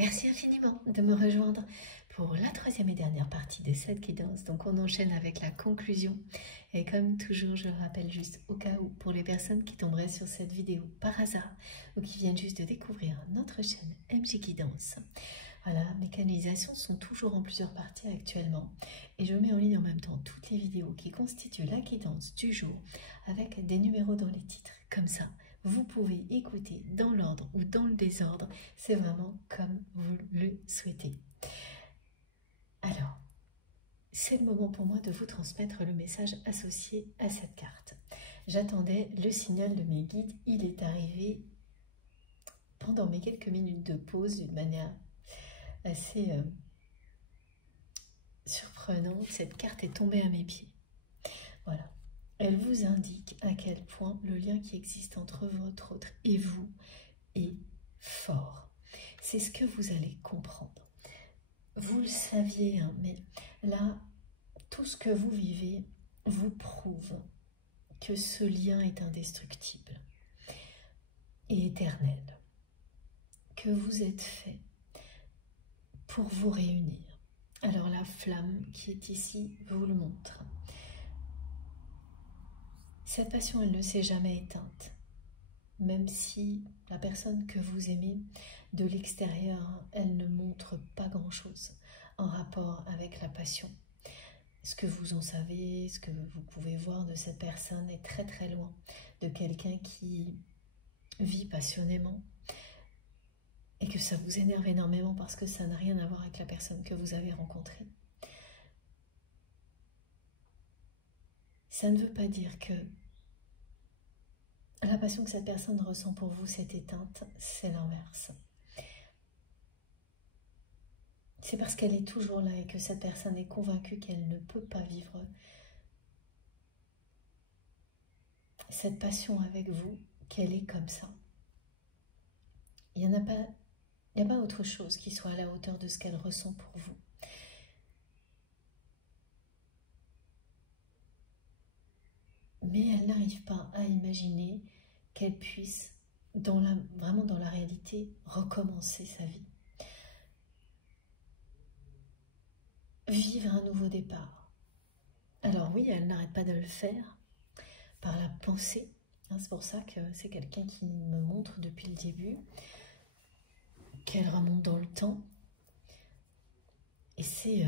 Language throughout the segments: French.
Merci infiniment de me rejoindre pour la troisième et dernière partie de cette guidance. Donc on enchaîne avec la conclusion. Et comme toujours, je le rappelle juste au cas où, pour les personnes qui tomberaient sur cette vidéo par hasard ou qui viennent juste de découvrir notre chaîne MJ Guidance. Voilà, mes canalisations sont toujours en plusieurs parties actuellement. Et je mets en ligne en même temps toutes les vidéos qui constituent la guidance du jour avec des numéros dans les titres. Comme ça, vous pouvez écouter dans l'ordre ou dans le désordre, c'est vraiment comme vous le souhaitez. Alors, c'est le moment pour moi de vous transmettre le message associé à cette carte. J'attendais le signal de mes guides, il est arrivé pendant mes quelques minutes de pause d'une manière assez surprenante. Cette carte est tombée à mes pieds. Voilà. Elle vous indique à quel point le lien qui existe entre votre autre et vous est fort. C'est ce que vous allez comprendre. Vous le saviez, hein, mais là, tout ce que vous vivez vous prouve que ce lien est indestructible et éternel, que vous êtes fait pour vous réunir. Alors la flamme qui est ici vous le montre. Cette passion, elle ne s'est jamais éteinte. Même si la personne que vous aimez, de l'extérieur, elle ne montre pas grand-chose en rapport avec la passion. Ce que vous en savez, ce que vous pouvez voir de cette personne est très très loin de quelqu'un qui vit passionnément et que ça vous énerve énormément parce que ça n'a rien à voir avec la personne que vous avez rencontrée. Ça ne veut pas dire que la passion que cette personne ressent pour vous s'est éteinte, c'est l'inverse. C'est parce qu'elle est toujours là et que cette personne est convaincue qu'elle ne peut pas vivre cette passion avec vous, qu'elle est comme ça. Il n'y a pas autre chose qui soit à la hauteur de ce qu'elle ressent pour vous. Mais elle n'arrive pas à imaginer qu'elle puisse, vraiment dans la réalité, recommencer sa vie. Vivre un nouveau départ. Alors oui, elle n'arrête pas de le faire par la pensée. C'est pour ça que c'est quelqu'un qui me montre depuis le début qu'elle remonte dans le temps. Et c'est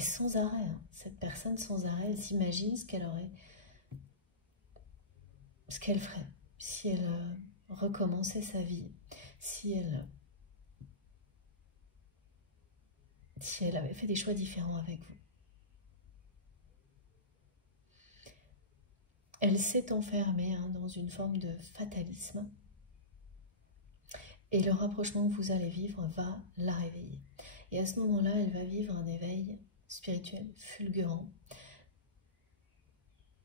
sans arrêt. Cette personne, sans arrêt, elle s'imagine ce qu'elle ferait si elle recommençait sa vie, si elle avait fait des choix différents avec vous. Elle s'est enfermée dans une forme de fatalisme. Et le rapprochement que vous allez vivre va la réveiller. Et à ce moment-là, elle va vivre un éveil spirituel fulgurant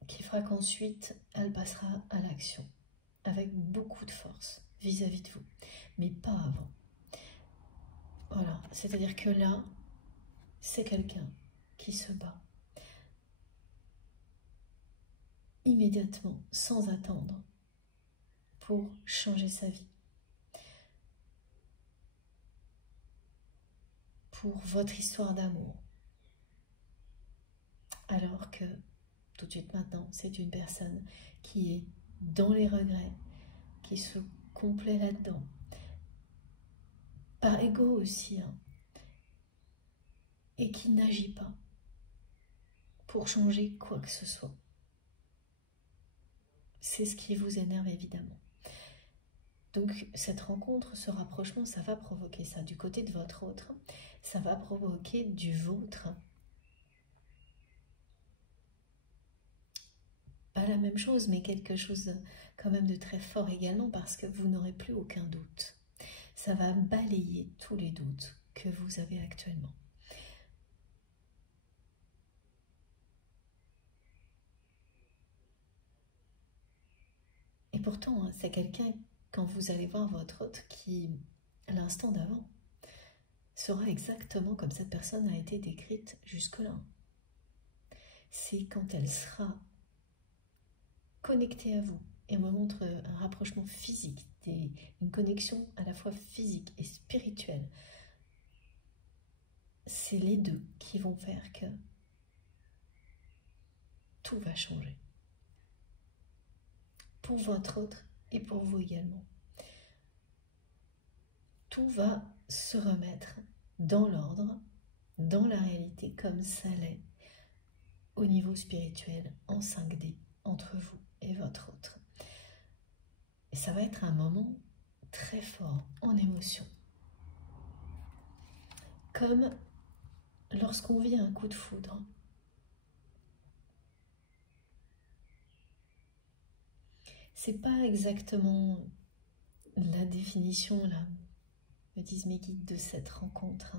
qui fera qu'ensuite, elle passera à l'action avec beaucoup de force vis-à-vis de vous, mais pas avant. Voilà, c'est-à-dire que là, c'est quelqu'un qui se bat immédiatement, sans attendre, pour changer sa vie. Pour votre histoire d'amour. Alors que, tout de suite maintenant, c'est une personne qui est dans les regrets, qui se complaît là-dedans. Par ego aussi, et qui n'agit pas pour changer quoi que ce soit. C'est ce qui vous énerve évidemment. Donc cette rencontre, ce rapprochement, ça va provoquer ça du côté de votre autre, ça va provoquer du vôtre. Pas la même chose, mais quelque chose quand même de très fort également parce que vous n'aurez plus aucun doute. Ça va balayer tous les doutes que vous avez actuellement. Et pourtant, c'est quelqu'un, quand vous allez voir votre hôte, qui, à l'instant d'avant, sera exactement comme cette personne a été décrite jusque-là. C'est quand elle sera connectée à vous et me montre un rapprochement physique une connexion à la fois physique et spirituelle. C'est les deux qui vont faire que tout va changer. Pour votre autre et pour vous également. Tout va se remettre dans l'ordre, dans la réalité comme ça l'est, au niveau spirituel, en 5D, entre vous et votre autre. Et ça va être un moment très fort en émotion. Comme lorsqu'on vit un coup de foudre. C'est pas exactement la définition, là, me disent mes guides, de cette rencontre.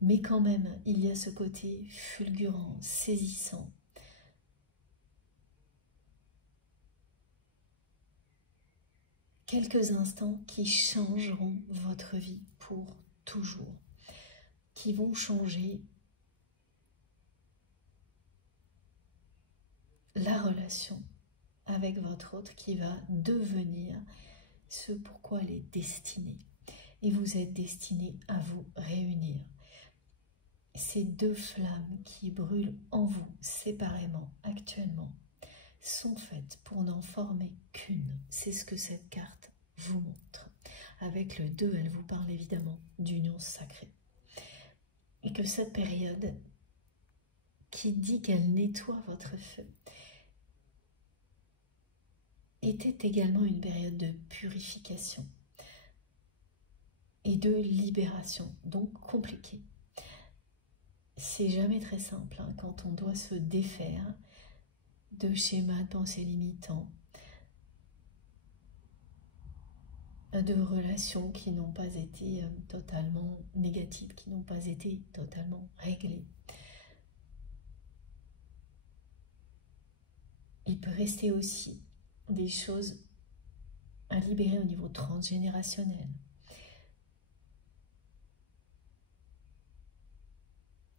Mais quand même, il y a ce côté fulgurant, saisissant. Quelques instants qui changeront votre vie pour toujours, qui vont changer la relation avec votre autre, qui va devenir ce pourquoi elle est destinée. Et vous êtes destinés à vous réunir. Ces deux flammes qui brûlent en vous séparément actuellement sont faites pour n'en former qu'une. C'est ce que cette carte vous montre. Avec le 2, elle vous parle évidemment d'union sacrée. Et que cette période qui dit qu'elle nettoie votre feu était également une période de purification et de libération, donc compliquée. C'est jamais très simple hein, quand on doit se défaire de schémas de pensée limitants, de relations qui n'ont pas été totalement négatives, qui n'ont pas été totalement réglées. Il peut rester aussi des choses à libérer au niveau transgénérationnel.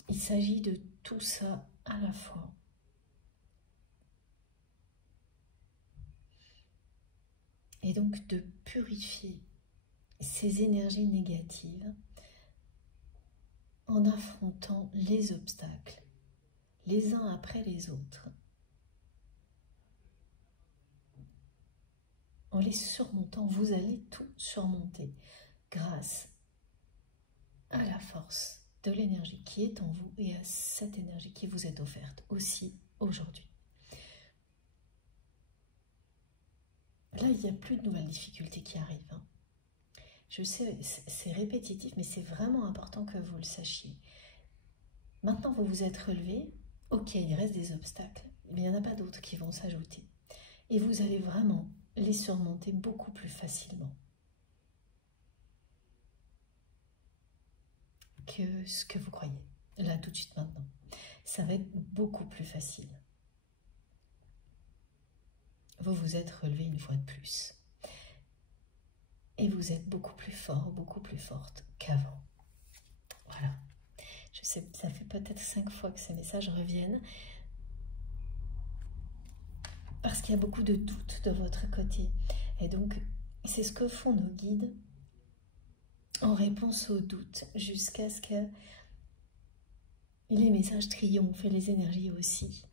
Il s'agit de tout ça à la fois. Et donc de purifier ces énergies négatives en affrontant les obstacles, les uns après les autres, en les surmontant. Vous allez tout surmonter grâce à la force de l'énergie qui est en vous et à cette énergie qui vous est offerte aussi aujourd'hui. Là, il n'y a plus de nouvelles difficultés qui arrivent. Hein. Je sais, c'est répétitif, mais c'est vraiment important que vous le sachiez. Maintenant, vous vous êtes relevé. Ok, il reste des obstacles, mais il n'y en a pas d'autres qui vont s'ajouter. Et vous allez vraiment les surmonter beaucoup plus facilement que ce que vous croyez. Là, tout de suite maintenant. Ça va être beaucoup plus facile. Vous vous êtes relevé une fois de plus. Et vous êtes beaucoup plus fort, beaucoup plus forte qu'avant. Voilà. Je sais, ça fait peut-être 5 fois que ces messages reviennent. Parce qu'il y a beaucoup de doutes de votre côté. Et donc, c'est ce que font nos guides en réponse aux doutes, jusqu'à ce que les messages triomphent et les énergies aussi.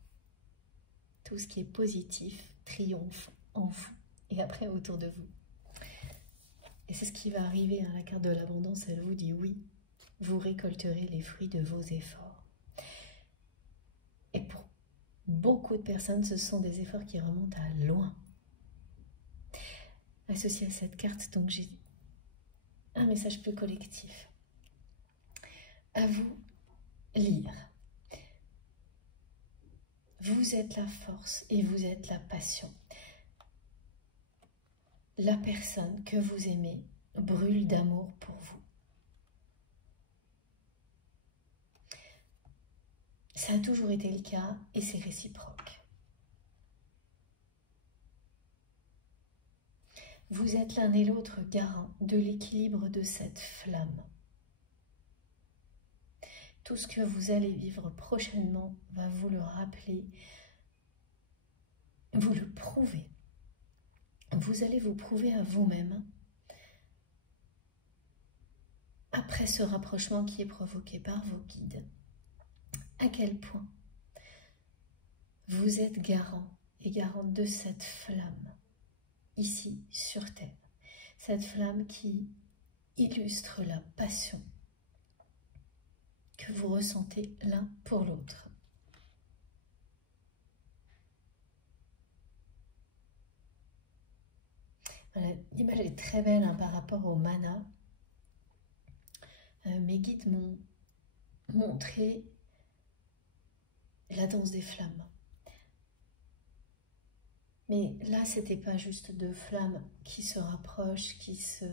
Tout ce qui est positif triomphe en vous et après autour de vous. Et c'est ce qui va arriver, hein, la carte de l'abondance, elle vous dit oui, vous récolterez les fruits de vos efforts. Et pour beaucoup de personnes, ce sont des efforts qui remontent à loin. Associé à cette carte, donc j'ai un message plus collectif. À vous lire. Vous êtes la force et vous êtes la passion. La personne que vous aimez brûle d'amour pour vous. Ça a toujours été le cas et c'est réciproque. Vous êtes l'un et l'autre garant de l'équilibre de cette flamme. Tout ce que vous allez vivre prochainement va vous le rappeler, vous le prouver, vous allez vous prouver à vous-même, après ce rapprochement qui est provoqué par vos guides, à quel point vous êtes garant et garante de cette flamme ici sur Terre. Cette flamme qui illustre la passion que vous ressentez l'un pour l'autre. Voilà, l'image est très belle hein, par rapport au mana. Mes guides m'ont montré la danse des flammes. Mais là, c'était pas juste deux flammes qui se rapprochent, qui se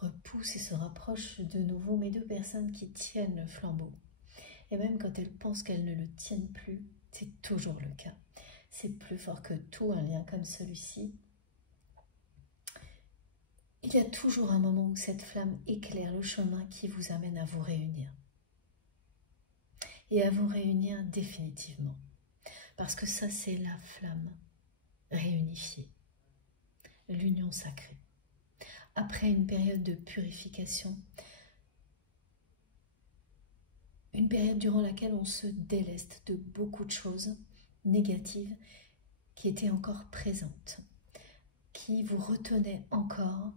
repoussent et se rapprochent de nouveau, mais deux personnes qui tiennent le flambeau. Et même quand elles pensent qu'elles ne le tiennent plus, c'est toujours le cas. C'est plus fort que tout, un lien comme celui-ci. Il y a toujours un moment où cette flamme éclaire le chemin qui vous amène à vous réunir. Et à vous réunir définitivement. Parce que ça, c'est la flamme réunifiée. L'union sacrée. Après une période de purification, une période durant laquelle on se déleste de beaucoup de choses négatives qui étaient encore présentes, qui vous retenaient encore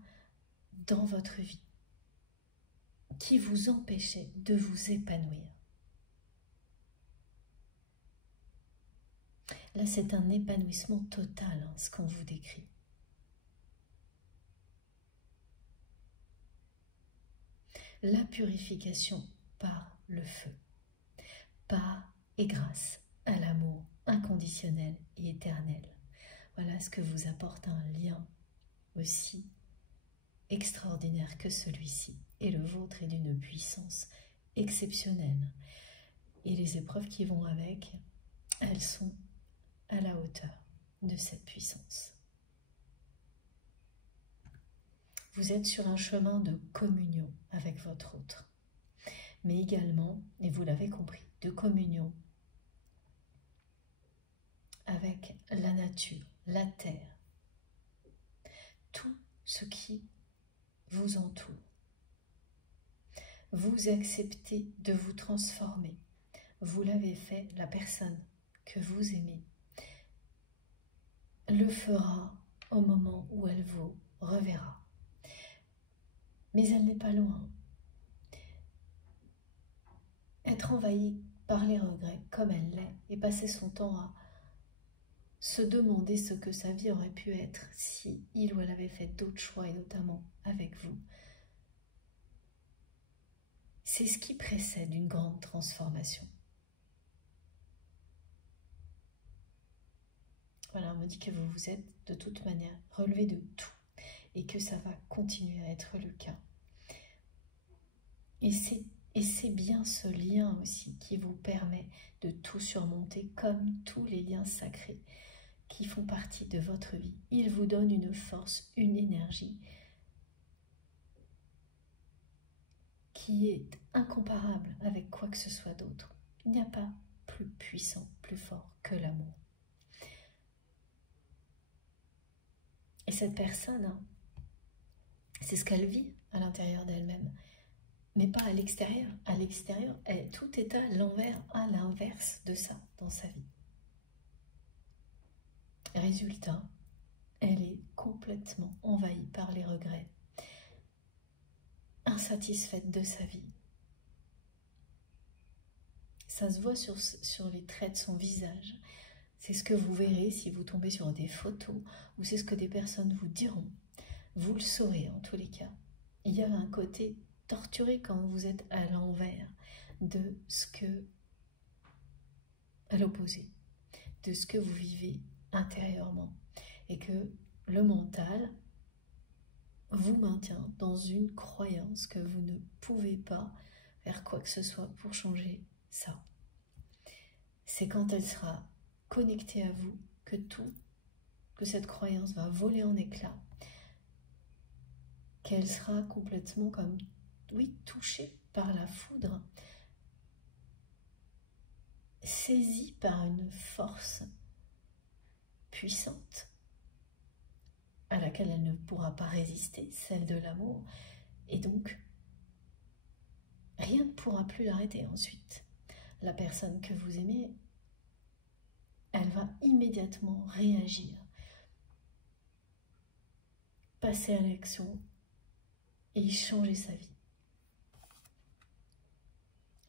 dans votre vie, qui vous empêchaient de vous épanouir. Là, c'est un épanouissement total, hein, ce qu'on vous décrit. La purification par le feu, par et grâce à l'amour inconditionnel et éternel. Voilà ce que vous apporte un lien aussi extraordinaire que celui-ci. Et le vôtre est d'une puissance exceptionnelle. Et les épreuves qui vont avec, elles sont à la hauteur de cette puissance. Vous êtes sur un chemin de communion avec votre autre, mais également, et vous l'avez compris, de communion avec la nature, la terre, tout ce qui vous entoure. Vous acceptez de vous transformer. Vous l'avez fait, la personne que vous aimez le fera au moment où elle vous reverra. Mais elle n'est pas loin. Être envahie par les regrets comme elle l'est et passer son temps à se demander ce que sa vie aurait pu être si il ou elle avait fait d'autres choix et notamment avec vous. C'est ce qui précède une grande transformation. Voilà, on me dit que vous vous êtes de toute manière relevé de tout et que ça va continuer à être le cas. Et c'est bien ce lien aussi qui vous permet de tout surmonter comme tous les liens sacrés qui font partie de votre vie. Il vous donne une force, une énergie qui est incomparable avec quoi que ce soit d'autre. Il n'y a pas plus puissant, plus fort que l'amour. Et cette personne, hein, c'est ce qu'elle vit à l'intérieur d'elle-même, mais pas à l'extérieur. À l'extérieur, tout est à l'envers, à l'inverse de ça dans sa vie. Résultat, elle est complètement envahie par les regrets, insatisfaite de sa vie. Ça se voit sur les traits de son visage. C'est ce que vous verrez si vous tombez sur des photos ou c'est ce que des personnes vous diront. Vous le saurez en tous les cas. Il y a un côté torturé quand vous êtes à l'envers de ce que, à l'opposé, de ce que vous vivez intérieurement et que le mental vous maintient dans une croyance que vous ne pouvez pas faire quoi que ce soit pour changer ça. C'est quand elle sera connectée à vous que cette croyance va voler en éclats, qu'elle sera complètement comme, oui, touchée par la foudre, saisie par une force puissante à laquelle elle ne pourra pas résister, celle de l'amour, et donc rien ne pourra plus l'arrêter ensuite. La personne que vous aimez, elle va immédiatement réagir, passer à l'action et changer sa vie.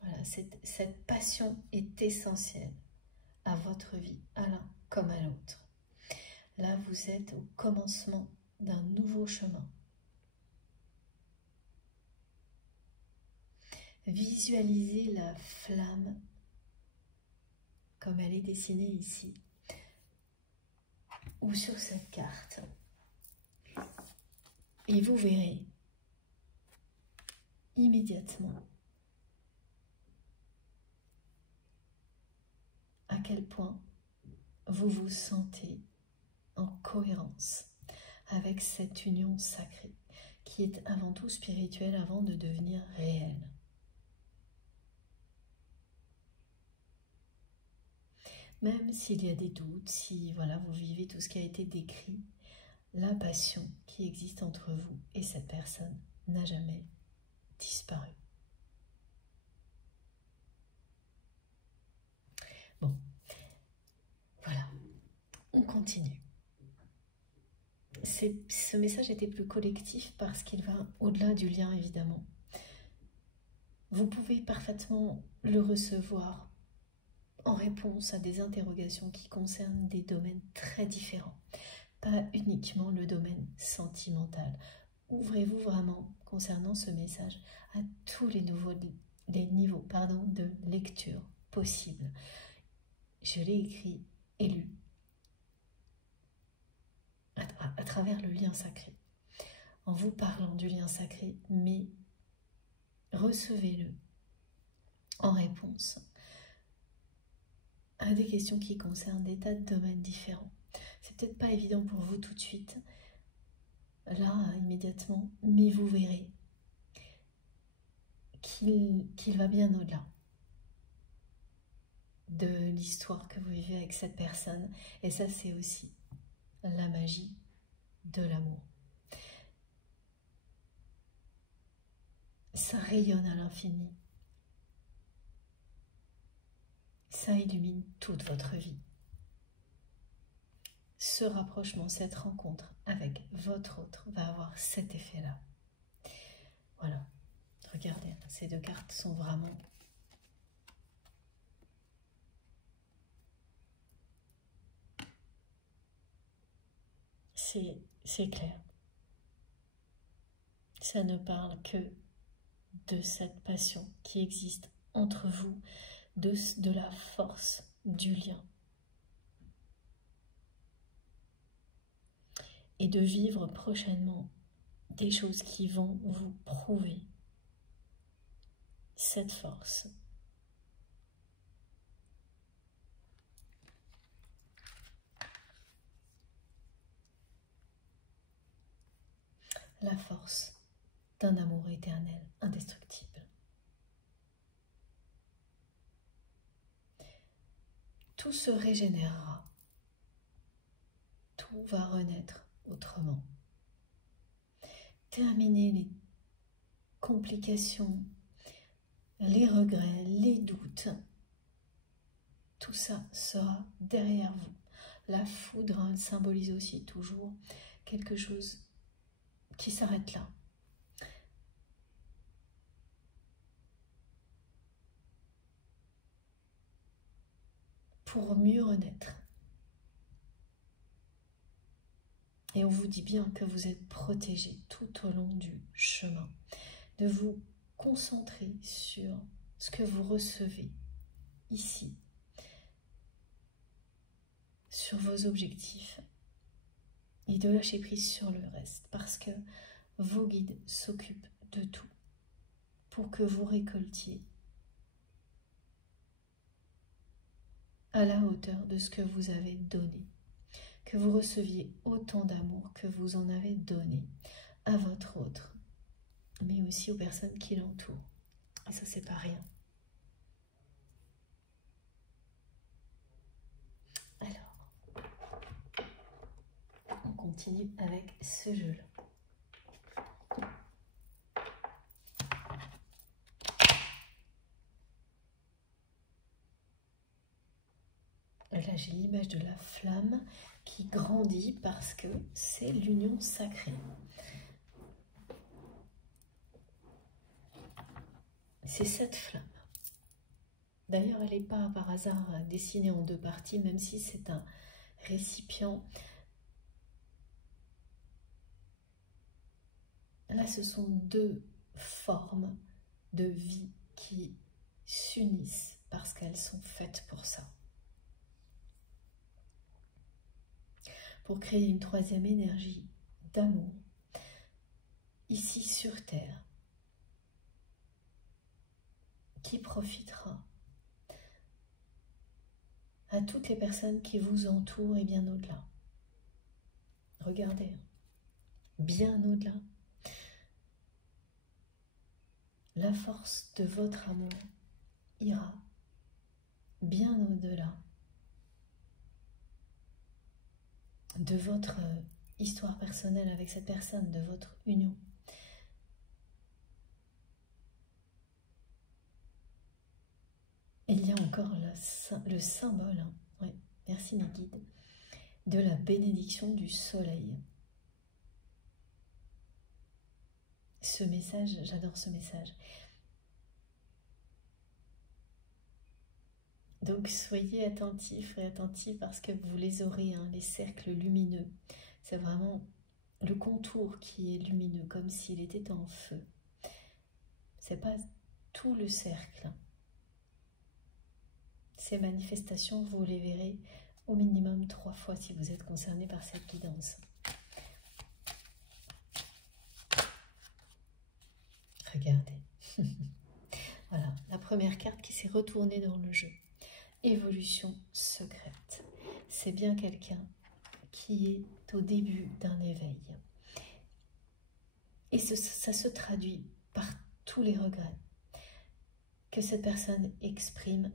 Voilà, cette passion est essentielle à votre vie, à l'un comme à l'autre. Là, vous êtes au commencement d'un nouveau chemin. Visualisez la flamme comme elle est dessinée ici ou sur cette carte. Et vous verrez immédiatement à quel point vous vous sentez en cohérence avec cette union sacrée qui est avant tout spirituelle avant de devenir réelle. Même s'il y a des doutes, si voilà, vous vivez tout ce qui a été décrit, la passion qui existe entre vous et cette personne n'a jamais disparu. Bon, voilà, on continue. Ce message était plus collectif parce qu'il va au-delà du lien, évidemment. Vous pouvez parfaitement le recevoir en réponse à des interrogations qui concernent des domaines très différents, pas uniquement le domaine sentimental. Ouvrez-vous vraiment, concernant ce message, à tous les niveaux de lecture possibles. Je l'ai écrit et lu à travers le lien sacré, en vous parlant du lien sacré, mais recevez-le en réponse à des questions qui concernent des tas de domaines différents. C'est peut-être pas évident pour vous tout de suite, là, immédiatement, mais vous verrez qu'il va bien au-delà de l'histoire que vous vivez avec cette personne. Et ça, c'est aussi la magie de l'amour. Ça rayonne à l'infini. Ça illumine toute votre vie. Ce rapprochement, cette rencontre avec votre autre va avoir cet effet-là. Voilà. Regardez, ces deux cartes sont vraiment... C'est clair. Ça ne parle que de cette passion qui existe entre vous, de la force du lien. Et de vivre prochainement des choses qui vont vous prouver cette force. La force d'un amour éternel, indestructible. Tout se régénérera. Tout va renaître autrement. Terminez les complications, les regrets, les doutes. Tout ça sera derrière vous. La foudre symbolise aussi toujours quelque chose qui s'arrête là. Pour mieux renaître. Et on vous dit bien que vous êtes protégé tout au long du chemin. De vous concentrer sur ce que vous recevez ici, sur vos objectifs, et de lâcher prise sur le reste, parce que vos guides s'occupent de tout pour que vous récoltiez à la hauteur de ce que vous avez donné, que vous receviez autant d'amour que vous en avez donné à votre autre, mais aussi aux personnes qui l'entourent. Et ça, c'est pas rien. Alors, on continue. continue avec ce jeu-là. Là, j'ai l'image de la flamme qui grandit parce que c'est l'union sacrée. C'est cette flamme. D'ailleurs, elle n'est pas par hasard dessinée en deux parties, même si c'est un récipient. Là, ce sont deux formes de vie qui s'unissent parce qu'elles sont faites pour ça. Pour créer une troisième énergie d'amour, ici sur Terre, qui profitera à toutes les personnes qui vous entourent et bien au-delà. Regardez, bien au-delà. La force de votre amour ira bien au-delà de votre histoire personnelle avec cette personne, de votre union. Il y a encore le symbole, hein, ouais, merci mes guides, de la bénédiction du soleil. Ce message, j'adore ce message. Donc soyez attentifs et attentifs parce que vous les aurez, hein, les cercles lumineux. C'est vraiment le contour qui est lumineux, comme s'il était en feu. C'est pas tout le cercle. Ces manifestations, vous les verrez au minimum 3 fois si vous êtes concerné par cette guidance. Regardez. Voilà, la première carte qui s'est retournée dans le jeu. Évolution secrète. C'est bien quelqu'un qui est au début d'un éveil. Et ça se traduit par tous les regrets que cette personne exprime.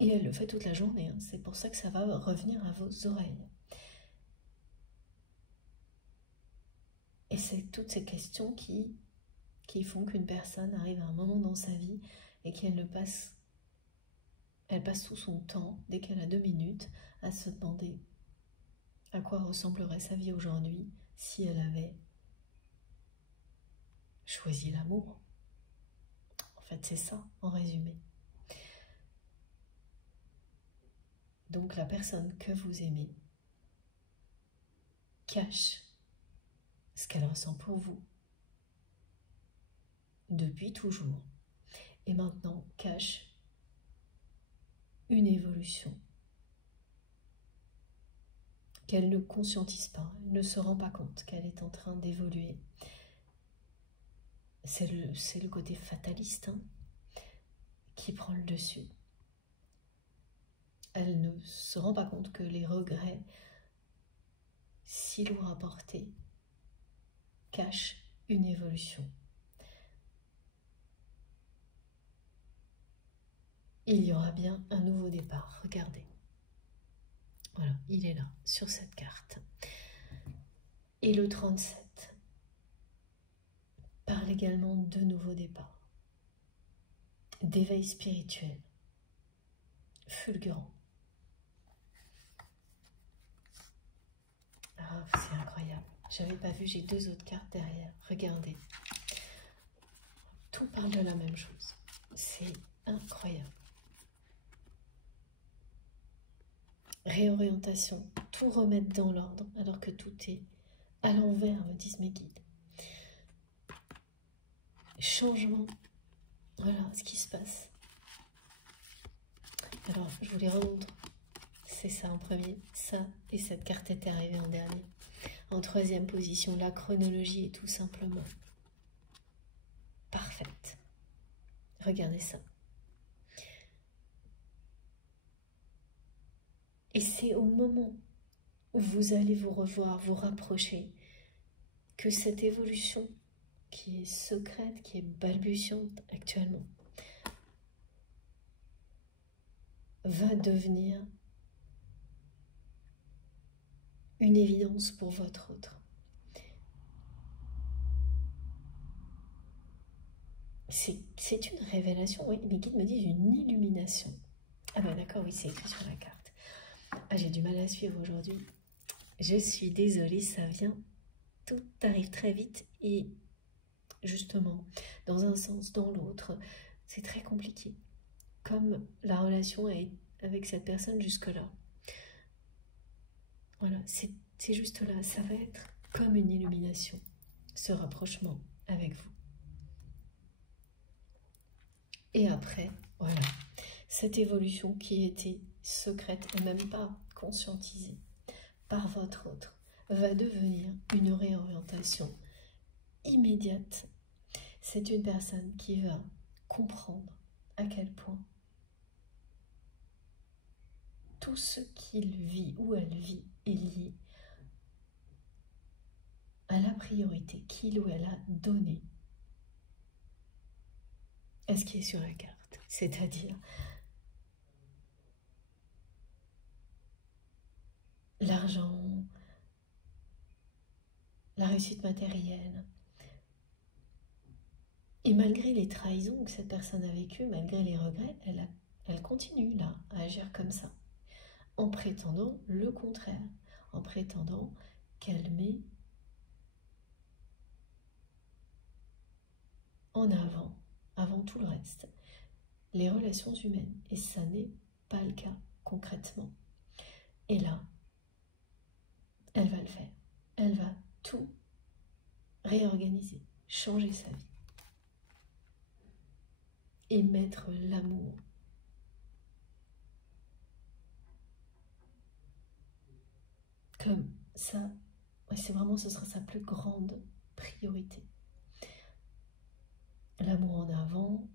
Et elle le fait toute la journée, hein. C'est pour ça que ça va revenir à vos oreilles. Et c'est toutes ces questions qui font qu'une personne arrive à un moment dans sa vie et qu'elle passe tout son temps, dès qu'elle a 2 minutes, à se demander à quoi ressemblerait sa vie aujourd'hui si elle avait choisi l'amour. En fait, c'est ça, en résumé. Donc la personne que vous aimez cache ce qu'elle ressent pour vous depuis toujours et maintenant cache une évolution qu'elle ne conscientise pas, elle ne se rend pas compte qu'elle est en train d'évoluer. C'est le côté fataliste, hein, qui prend le dessus. Elle ne se rend pas compte que les regrets si lourds à porter cachent une évolution. Il y aura bien un nouveau départ, regardez. Voilà, il est là, sur cette carte. Et le 37 parle également de nouveaux départs, d'éveil spirituel, fulgurant. Ah, c'est incroyable. J'avais pas vu, j'ai 2 autres cartes derrière. Regardez. Tout parle de la même chose. C'est incroyable. Réorientation, tout remettre dans l'ordre alors que tout est à l'envers, me disent mes guides. Changement, voilà ce qui se passe. Alors, je vous les remontre. C'est ça en premier, ça, et cette carte était arrivée en dernier. En 3e position, la chronologie est tout simplement parfaite. Regardez ça. Et c'est au moment où vous allez vous revoir, vous rapprocher, que cette évolution qui est secrète, qui est balbutiante actuellement, va devenir une évidence pour votre autre. C'est une révélation, oui, mes guides me disent une illumination. Ah ben d'accord, oui, c'est écrit sur la carte. Ah, j'ai du mal à suivre aujourd'hui. Je suis désolée, ça vient, tout arrive très vite et justement, dans un sens, dans l'autre, c'est très compliqué. Comme la relation avec cette personne jusque-là. Voilà, c'est juste là, ça va être comme une illumination, ce rapprochement avec vous. Et après, voilà, cette évolution qui était secrète et même pas conscientisée par votre autre va devenir une réorientation immédiate. C'est une personne qui va comprendre à quel point tout ce qu'il vit ou elle vit est lié à la priorité qu'il ou elle a donnée à ce qui est sur la carte, c'est-à-dire l'argent, la réussite matérielle. Et malgré les trahisons que cette personne a vécues, malgré les regrets, elle continue là à agir comme ça, en prétendant le contraire, en prétendant qu'elle met en avant tout le reste, les relations humaines. Et ça n'est pas le cas concrètement. Et là, elle va le faire. Elle va tout réorganiser, changer sa vie. Et mettre l'amour comme ça. C'est vraiment, ce sera sa plus grande priorité. L'amour en avant,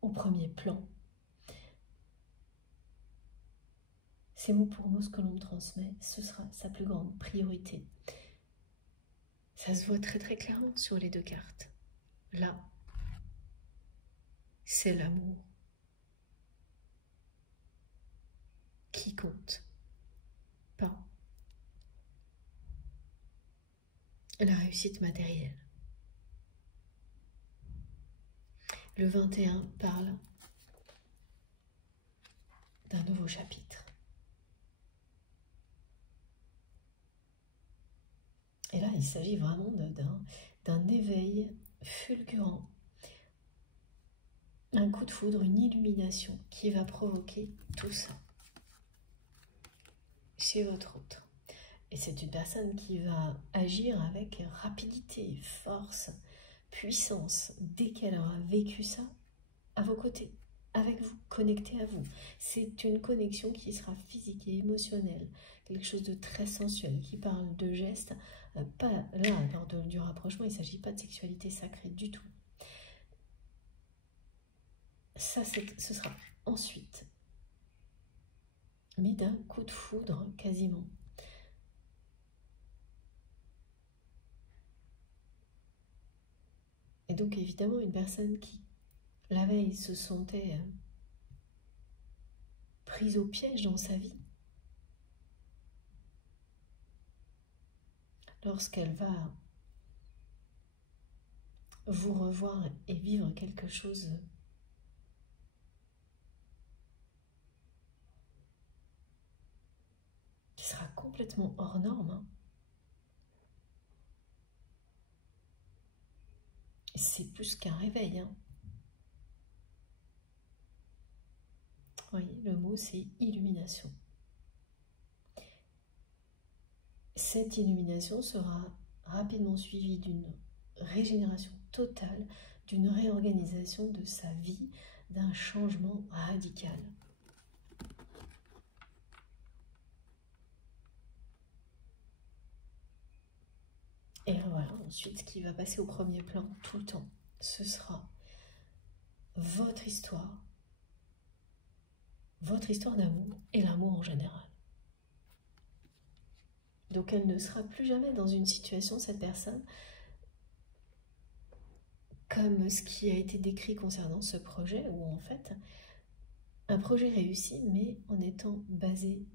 au premier plan. C'est mot pour mot ce que l'on me transmet, ce sera sa plus grande priorité. Ça se voit très très clairement sur les deux cartes. Là, c'est l'amour qui compte, pas la réussite matérielle. Le 21 parle d'un nouveau chapitre. Et là, il s'agit vraiment d'un éveil fulgurant, un coup de foudre, une illumination qui va provoquer tout ça chez votre autre. Et c'est une personne qui va agir avec rapidité, force, puissance, dès qu'elle aura vécu ça, à vos côtés, avec vous, connecté à vous. C'est une connexion qui sera physique et émotionnelle, quelque chose de très sensuel, qui parle de gestes. Pas là, lors du rapprochement, il ne s'agit pas de sexualité sacrée du tout. Ça, ce sera ensuite, mais d'un coup de foudre quasiment. Et donc évidemment, une personne qui, la veille, se sentait prise au piège dans sa vie, lorsqu'elle va vous revoir et vivre quelque chose qui sera complètement hors norme, hein. C'est plus qu'un réveil, hein. Oui, le mot c'est illumination. Cette illumination sera rapidement suivie d'une régénération totale, d'une réorganisation de sa vie, d'un changement radical. Et voilà, ensuite, ce qui va passer au premier plan tout le temps, ce sera votre histoire d'amour et l'amour en général. Donc elle ne sera plus jamais dans une situation, cette personne, comme ce qui a été décrit concernant ce projet, où en fait, un projet réussi, mais en étant basé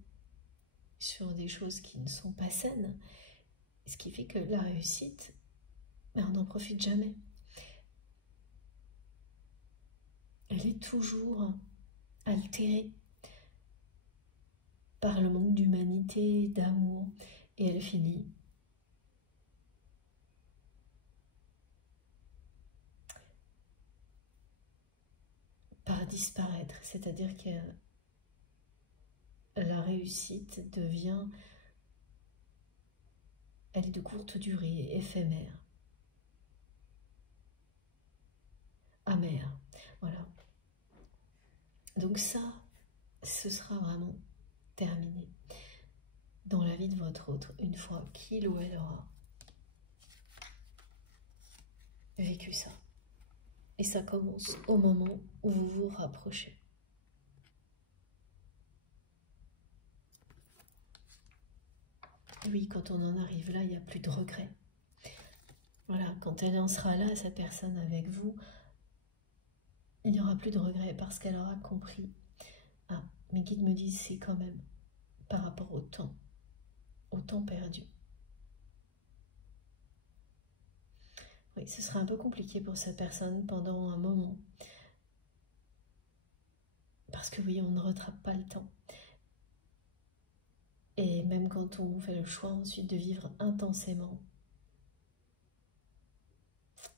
sur des choses qui ne sont pas saines, ce qui fait que la réussite, on n'en profite jamais. Elle est toujours altérée par le manque d'humanité, d'amour, et elle finit par disparaître. C'est-à-dire que la réussite devient, elle est de courte durée, éphémère, amère. Voilà. Donc ça, ce sera vraiment terminé dans la vie de votre autre, une fois qu'il ou elle aura vécu ça. Et ça commence au moment où vous vous rapprochez. Oui, quand on en arrive là, il n'y a plus de regret. Voilà, quand elle en sera là, cette personne avec vous, il n'y aura plus de regret parce qu'elle aura compris. Ah, mes guides me disent c'est quand même par rapport au temps perdu. Oui, ce sera un peu compliqué pour cette personne pendant un moment. Parce que oui, on ne rattrape pas le temps. Et même quand on fait le choix ensuite de vivre intensément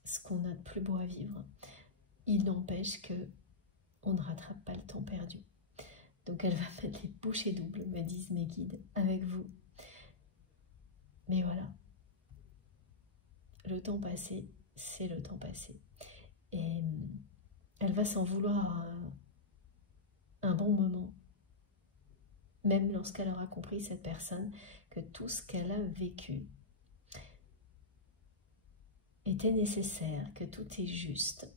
ce qu'on a de plus beau à vivre, il n'empêche que on ne rattrape pas le temps perdu. Donc elle va mettre les bouchées doubles, me disent mes guides, avec vous. Mais voilà, le temps passé, c'est le temps passé. Et elle va s'en vouloir un bon moment, même lorsqu'elle aura compris, cette personne, que tout ce qu'elle a vécu était nécessaire, que tout est juste.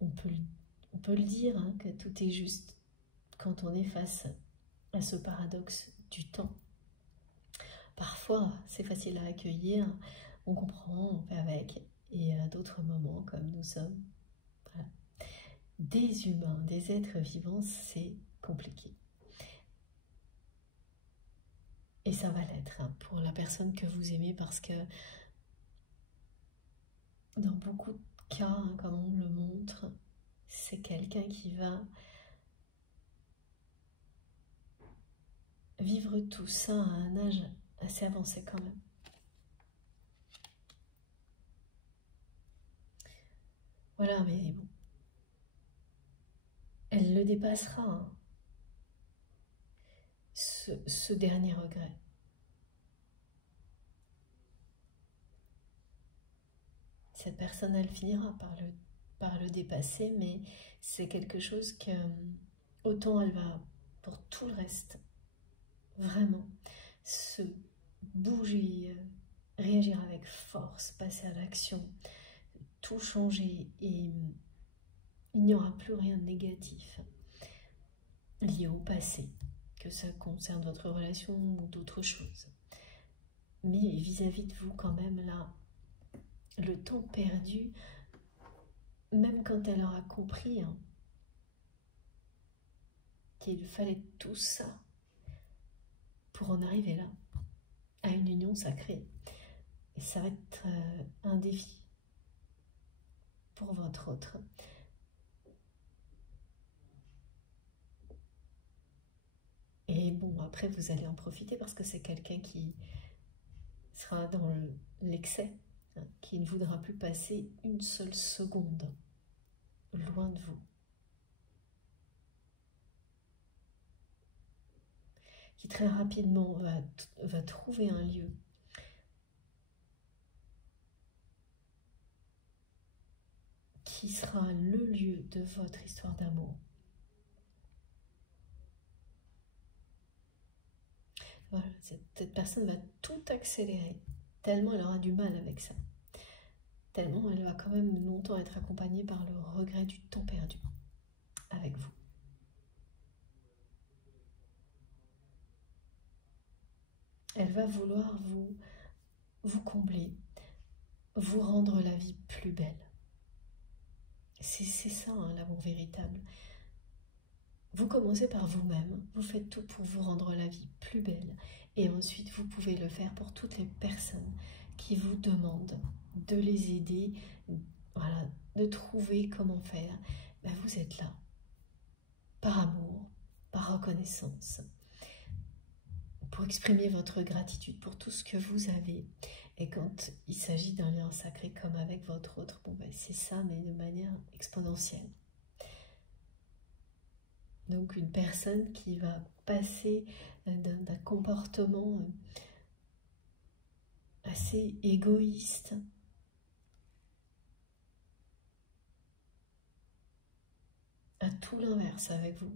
On peut le dire, hein, que tout est juste quand on est face à ce paradoxe du temps. Parfois, c'est facile à accueillir, on comprend, on fait avec, et à d'autres moments, comme nous sommes, voilà, des humains, des êtres vivants, c'est compliqué. Et ça va l'être hein, pour la personne que vous aimez, parce que dans beaucoup de cas, hein, comme on le montre, c'est quelqu'un qui va vivre tout ça à un âge assez avancé quand même. Voilà, mais bon, elle le dépassera, hein, ce dernier regret. Cette personne, elle finira par le dépasser, mais c'est quelque chose que, autant elle va, pour tout le reste, vraiment, se bouger, réagir avec force, passer à l'action, tout changer, et il n'y aura plus rien de négatif lié au passé, que ça concerne votre relation ou d'autres choses. Mais vis-à-vis de vous, quand même, là, le temps perdu, même quand elle aura compris hein, qu'il fallait tout ça pour en arriver là, à une union sacrée. Et ça va être un défi pour votre autre. Et bon, après, vous allez en profiter parce que c'est quelqu'un qui sera dans l'excès, hein, qui ne voudra plus passer une seule seconde loin de vous. Qui très rapidement va trouver un lieu qui sera le lieu de votre histoire d'amour. Voilà, cette personne va tout accélérer, tellement elle aura du mal avec ça. Tellement elle va quand même longtemps être accompagnée par le regret du temps perdu avec vous. Elle va vouloir vous combler, vous rendre la vie plus belle. C'est ça, hein, l'amour véritable. Vous commencez par vous-même, vous faites tout pour vous rendre la vie plus belle et ensuite vous pouvez le faire pour toutes les personnes qui vous demandent de les aider, voilà, de trouver comment faire. Ben, vous êtes là, par amour, par reconnaissance, pour exprimer votre gratitude pour tout ce que vous avez. Et quand il s'agit d'un lien sacré comme avec votre autre, bon ben c'est ça, mais de manière exponentielle. Donc une personne qui va passer d'un comportement assez égoïste à tout l'inverse avec vous.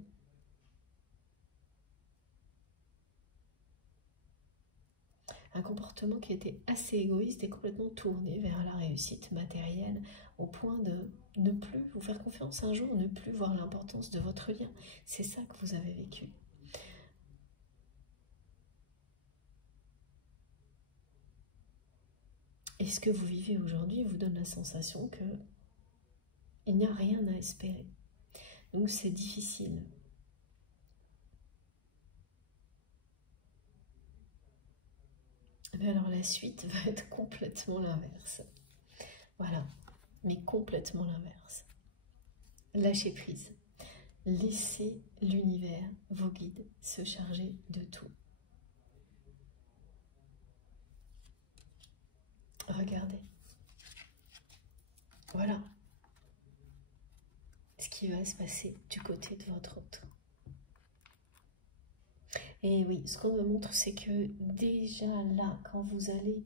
Un comportement qui était assez égoïste et complètement tourné vers la réussite matérielle au point de ne plus vous faire confiance un jour, ne plus voir l'importance de votre lien. C'est ça que vous avez vécu. Et ce que vous vivez aujourd'hui vous donne la sensation que il n'y a rien à espérer. Donc c'est difficile. Mais alors la suite va être complètement l'inverse. Voilà, mais complètement l'inverse. Lâchez prise. Laissez l'univers, vos guides, se charger de tout. Regardez. Voilà ce qui va se passer du côté de votre autre. Et oui, ce qu'on me montre, c'est que déjà là, quand vous allez,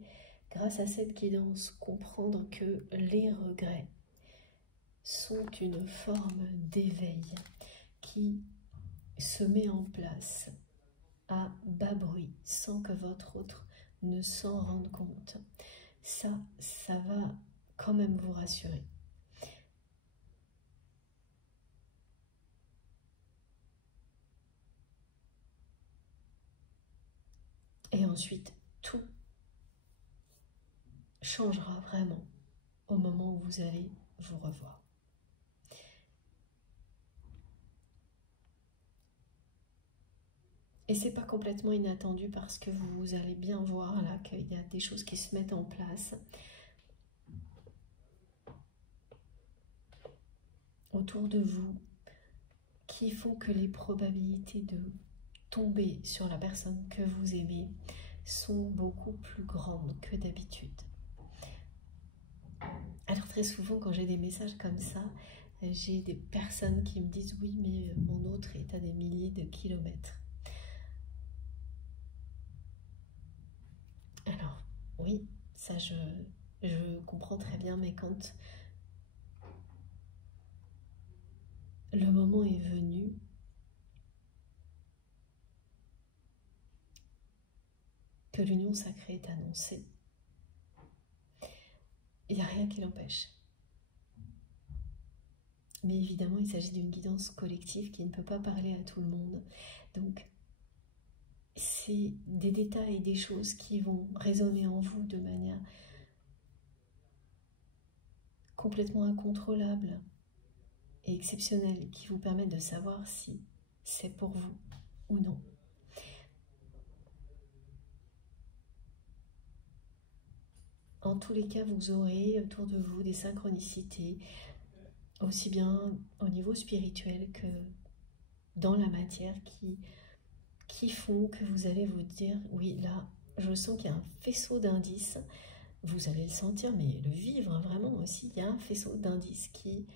grâce à cette guidance, comprendre que les regrets sont une forme d'éveil qui se met en place à bas bruit, sans que votre autre ne s'en rende compte. Ça va quand même vous rassurer. Et ensuite, tout changera vraiment au moment où vous allez vous revoir. Et c'est pas complètement inattendu parce que vous allez bien voir là qu'il y a des choses qui se mettent en place autour de vous qui font que les probabilités de tomber sur la personne que vous aimez sont beaucoup plus grandes que d'habitude. Alors très souvent quand j'ai des messages comme ça, j'ai des personnes qui me disent oui mais mon autre est à des milliers de kilomètres. Alors oui, ça je comprends très bien, mais quand le moment est venu, que l'union sacrée est annoncée, il n'y a rien qui l'empêche. Mais évidemment, il s'agit d'une guidance collective qui ne peut pas parler à tout le monde. Donc, c'est des détails, des choses qui vont résonner en vous de manière complètement incontrôlable et exceptionnelle, qui vous permettent de savoir si c'est pour vous ou non. En tous les cas, vous aurez autour de vous des synchronicités, aussi bien au niveau spirituel que dans la matière, qui font que vous allez vous dire, oui, là, je sens qu'il y a un faisceau d'indices. Vous allez le sentir, mais le vivre hein, vraiment aussi. Il y a un faisceau d'indices qui,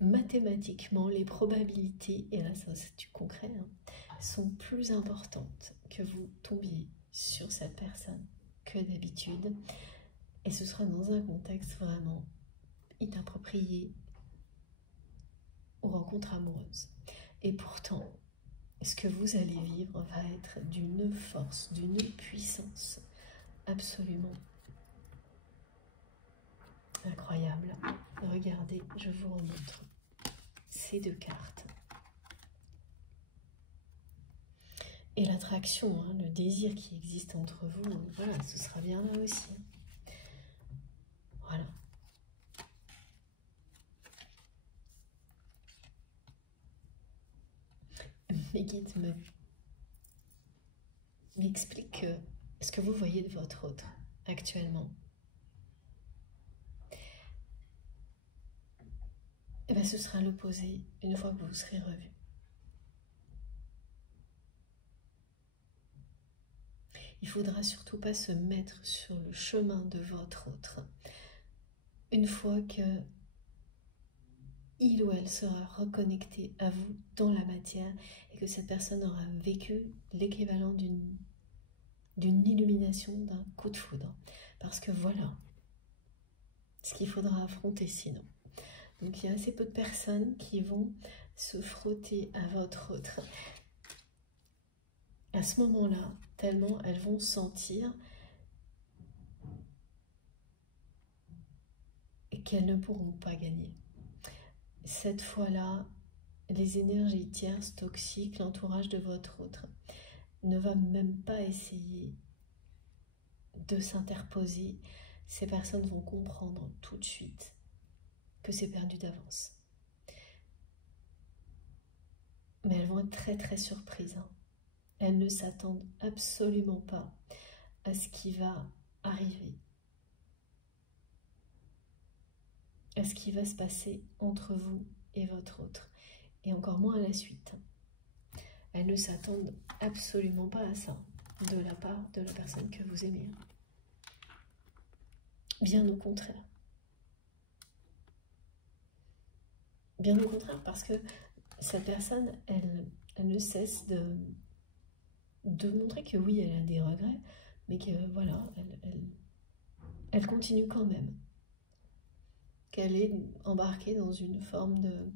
mathématiquement, les probabilités, et là ça c'est du concret, hein, sont plus importantes que vous tombiez sur cette personne que d'habitude. Et ce sera dans un contexte vraiment inapproprié aux rencontres amoureuses. Et pourtant, ce que vous allez vivre va être d'une force, d'une puissance absolument incroyable. Regardez, je vous remontre ces deux cartes. Et l'attraction, hein, le désir qui existe entre vous, voilà, ce sera bien là aussi. Voilà. explique que ce que vous voyez de votre autre actuellement, eh bien, ce sera l'opposé une fois que vous serez revu. Il ne faudra surtout pas se mettre sur le chemin de votre autre. Une fois que il ou elle sera reconnecté à vous dans la matière et que cette personne aura vécu l'équivalent d'une illumination, d'un coup de foudre. Parce que voilà ce qu'il faudra affronter sinon. Donc il y a assez peu de personnes qui vont se frotter à votre autre à ce moment-là, tellement elles vont sentir qu'elles ne pourront pas gagner. Cette fois-là, les énergies tierces toxiques, l'entourage de votre autre, ne va même pas essayer de s'interposer. Ces personnes vont comprendre tout de suite que c'est perdu d'avance. Mais elles vont être très très surprises. Elles ne s'attendent absolument pas à ce qui va arriver, à ce qui va se passer entre vous et votre autre, et encore moins à la suite. Elles ne s'attendent absolument pas à ça, de la part de la personne que vous aimez. Bien au contraire. Bien au contraire, parce que cette personne, elle ne cesse de montrer que oui, elle a des regrets, mais que voilà, elle continue quand même. Qu'elle est embarquée dans une forme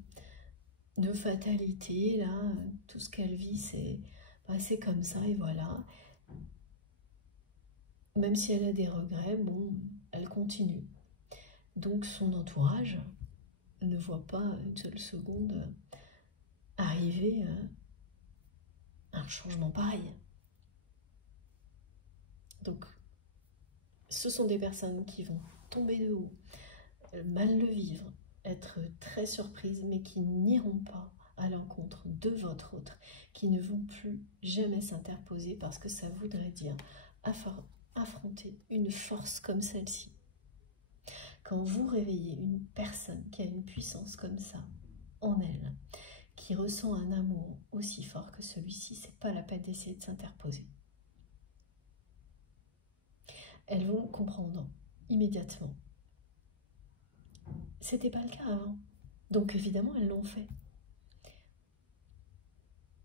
de fatalité, là, tout ce qu'elle vit, c'est comme ça, et voilà. Même si elle a des regrets, bon, elle continue. Donc son entourage ne voit pas une seule seconde arriver un changement pareil. Donc, ce sont des personnes qui vont tomber de haut, mal le vivre, être très surprises, mais qui n'iront pas à l'encontre de votre autre, qui ne vont plus jamais s'interposer parce que ça voudrait dire affronter une force comme celle-ci. Quand vous réveillez une personne qui a une puissance comme ça en elle, qui ressent un amour aussi fort que celui-ci, c'est pas la peine d'essayer de s'interposer. Elles vont comprendre immédiatement. C'était pas le cas avant. Donc évidemment, elles l'ont fait.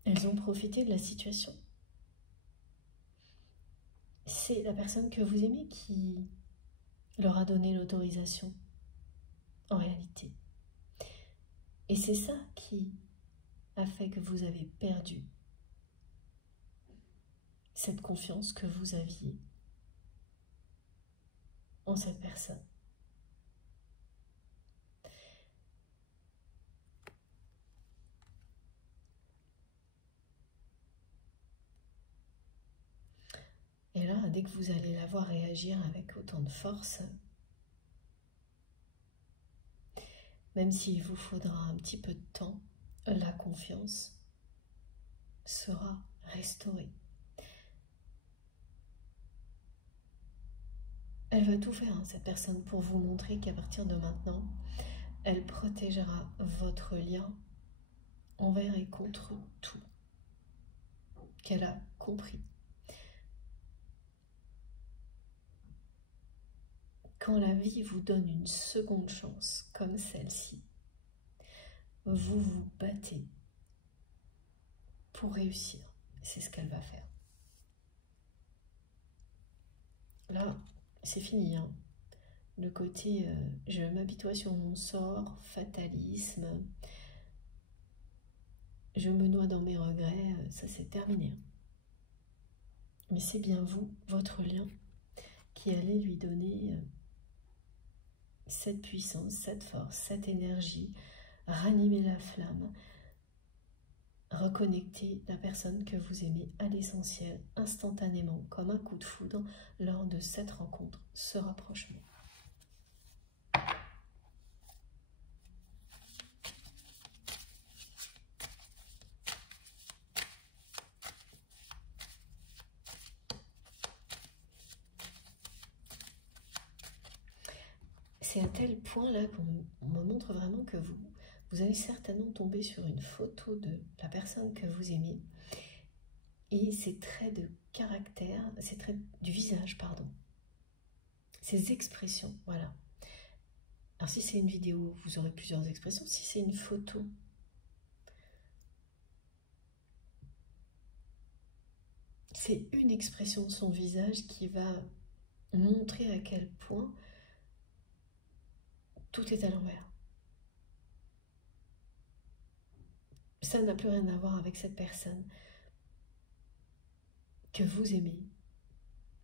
Elles ont profité de la situation. C'est la personne que vous aimez qui leur a donné l'autorisation, en réalité. Et c'est ça qui a fait que vous avez perdu cette confiance que vous aviez en cette personne. Et là, dès que vous allez la voir réagir avec autant de force, même s'il vous faudra un petit peu de temps, la confiance sera restaurée. Elle va tout faire, cette personne, pour vous montrer qu'à partir de maintenant, elle protégera votre lien envers et contre tout, qu'elle a compris. Quand la vie vous donne une seconde chance comme celle-ci, vous vous battez pour réussir. C'est ce qu'elle va faire. Là, c'est fini. Le côté je m'apitoie sur mon sort, fatalisme, je me noie dans mes regrets, ça c'est terminé. Mais c'est bien vous, votre lien, qui allez lui donner cette puissance, cette force, cette énergie, ranimer la flamme, reconnecter la personne que vous aimez à l'essentiel instantanément, comme un coup de foudre lors de cette rencontre, ce rapprochement. c'est à tel point là qu'on me montre vraiment que vous allez certainement tomber sur une photo de la personne que vous aimez et ses traits de caractère, ses traits du visage, pardon, ses expressions, voilà. Alors si c'est une vidéo, vous aurez plusieurs expressions. Si c'est une photo, c'est une expression de son visage qui va montrer à quel point tout est à l'envers. Ça n'a plus rien à voir avec cette personne que vous aimez,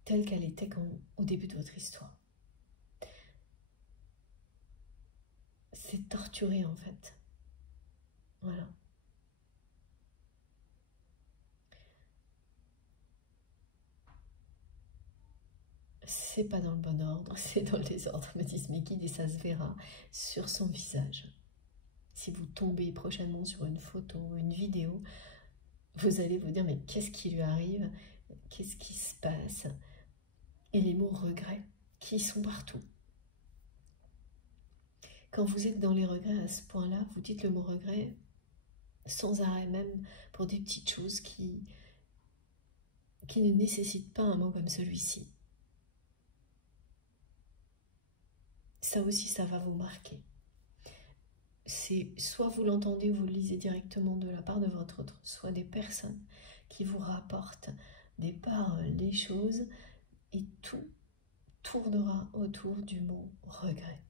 telle qu'elle était au début de votre histoire. C'est torturé en fait. Voilà. C'est pas dans le bon ordre, c'est dans le désordre, me disent mes guides, et ça se verra sur son visage. Si vous tombez prochainement sur une photo ou une vidéo, vous allez vous dire, mais qu'est-ce qui lui arrive? Qu'est-ce qui se passe? Et les mots regrets qui sont partout. Quand vous êtes dans les regrets à ce point-là, vous dites le mot regret sans arrêt, même pour des petites choses qui ne nécessitent pas un mot comme celui-ci. Ça aussi, ça va vous marquer. C'est soit vous l'entendez ou vous le lisez directement de la part de votre autre, soit des personnes qui vous rapportent des paroles, les choses, et tout tournera autour du mot regret.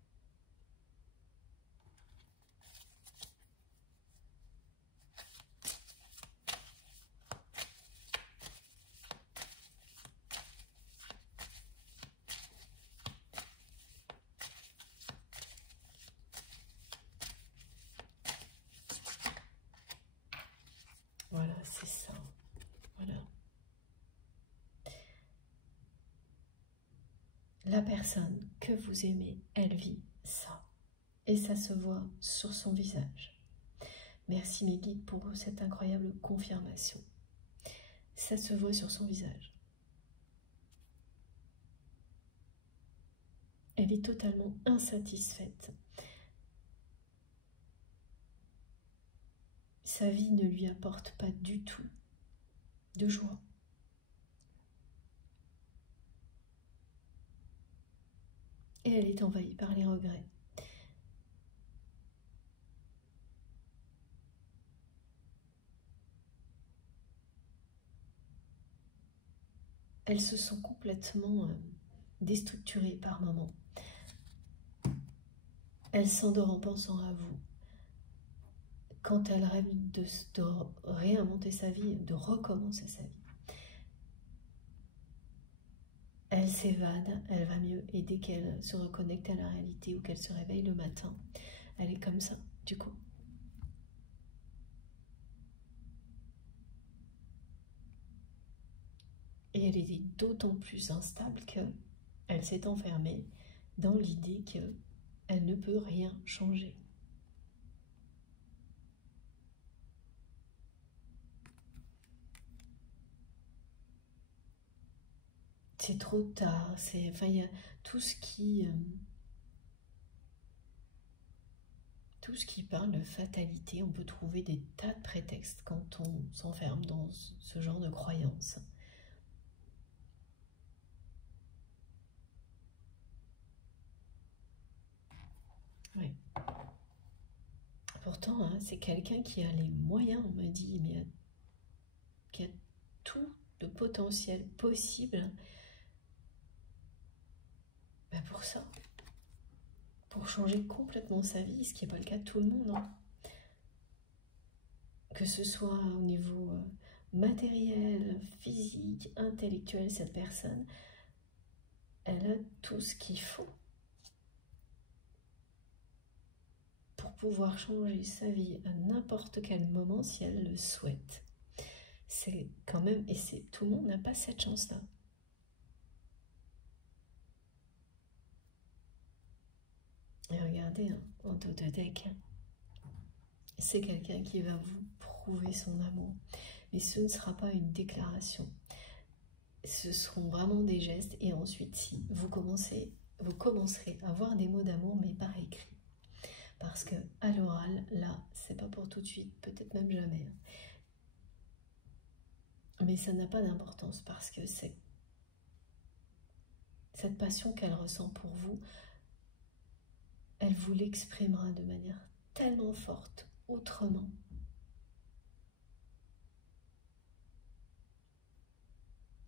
Voilà, c'est ça. Voilà. La personne que vous aimez, elle vit ça. Et ça se voit sur son visage. Merci mes guides pour cette incroyable confirmation. Ça se voit sur son visage. Elle est totalement insatisfaite. Sa vie ne lui apporte pas du tout de joie. Et elle est envahie par les regrets. Elle se sent complètement déstructurée par moments. Elle s'endort en pensant à vous. Quand elle rêve de réinventer sa vie, de recommencer sa vie. Elle s'évade, elle va mieux, et dès qu'elle se reconnecte à la réalité ou qu'elle se réveille le matin, elle est comme ça, du coup. Et elle est d'autant plus instable qu'elle s'est enfermée dans l'idée qu'elle ne peut rien changer. C'est trop tard, enfin, il y a tout ce qui parle de fatalité. On peut trouver des tas de prétextes quand on s'enferme dans ce genre de croyances. Oui. Pourtant, hein, c'est quelqu'un qui a les moyens, on me dit, mais qui a tout le potentiel possible pour ça, pour changer complètement sa vie, ce qui n'est pas le cas de tout le monde. Hein. Que ce soit au niveau matériel, physique, intellectuel, cette personne, elle a tout ce qu'il faut pour pouvoir changer sa vie à n'importe quel moment si elle le souhaite. C'est quand même, et tout le monde n'a pas cette chance-là. Et regardez, hein, en dos de deck, c'est quelqu'un qui va vous prouver son amour. Mais ce ne sera pas une déclaration. Ce seront vraiment des gestes. Et ensuite, si vous commencez vous commencerez à avoir des mots d'amour, mais par écrit. Parce que à l'oral, là, c'est pas pour tout de suite, peut-être même jamais. Mais ça n'a pas d'importance parce que c'est cette passion qu'elle ressent pour vous, elle vous l'exprimera de manière tellement forte, autrement.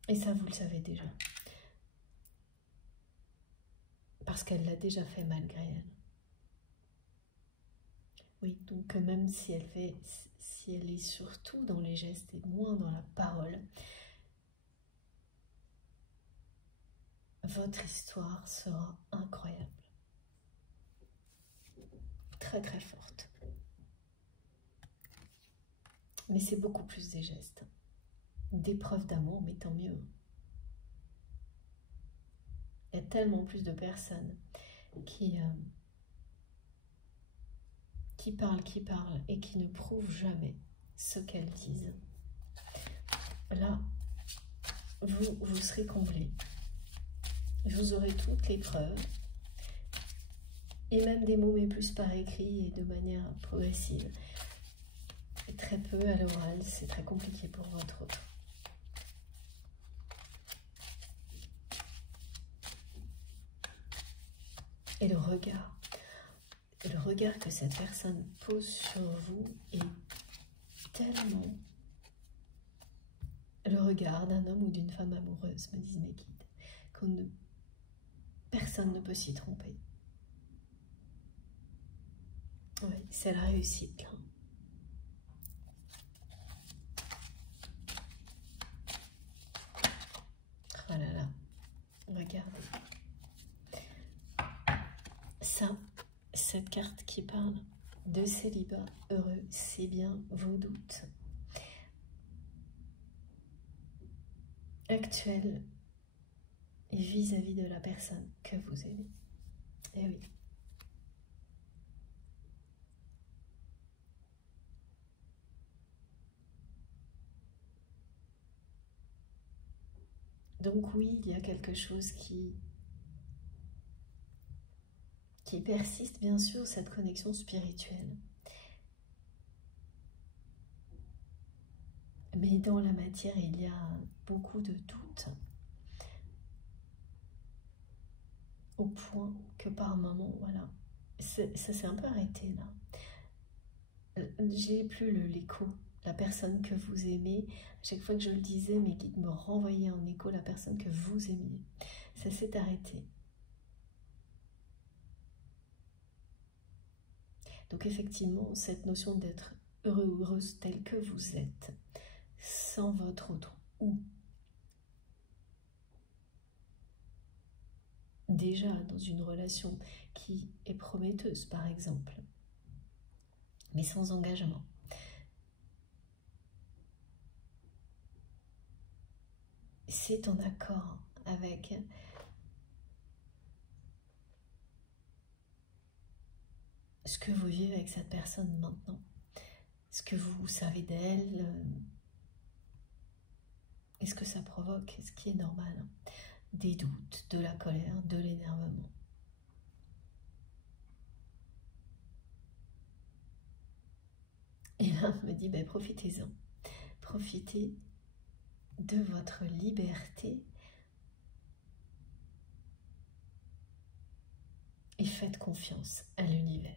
Et ça, vous le savez déjà. Parce qu'elle l'a déjà fait malgré elle. Oui, donc même si elle est surtout dans les gestes et moins dans la parole, votre histoire sera incroyable. Très très forte. Mais c'est beaucoup plus des gestes. Des preuves d'amour, mais tant mieux. Il y a tellement plus de personnes qui parlent et qui ne prouvent jamais ce qu'elles disent. Là, vous serez comblés. Vous aurez toutes les preuves et même des mots, mais plus par écrit et de manière progressive. Et très peu à l'oral, c'est très compliqué pour votre autre. Et le regard que cette personne pose sur vous est tellement le regard d'un homme ou d'une femme amoureuse, me disent mes guides, personne ne peut s'y tromper. Oui, c'est la réussite, là. Oh là là, regardez. Ça, cette carte qui parle de célibat heureux, c'est bien vos doutes actuels et vis-à-vis de la personne que vous aimez. Eh oui. Donc oui, il y a quelque chose qui persiste, bien sûr, cette connexion spirituelle. Mais dans la matière, il y a beaucoup de doutes. Au point que par moment, voilà, ça s'est un peu arrêté là. J'ai plus l'écho, la personne que vous aimez. À chaque fois que je le disais, mes guides me renvoyaient en écho la personne que vous aimiez. Ça s'est arrêté. Donc effectivement, cette notion d'être heureux ou heureuse telle que vous êtes, sans votre autre, ou déjà dans une relation qui est prometteuse par exemple, mais sans engagement. C'est en accord avec ce que vous vivez avec cette personne maintenant, ce que vous savez d'elle, et ce que ça provoque, ce qui est normal, des doutes, de la colère, de l'énervement. Et là, on me dit, ben, profitez-en, profitez de votre liberté et faites confiance à l'univers.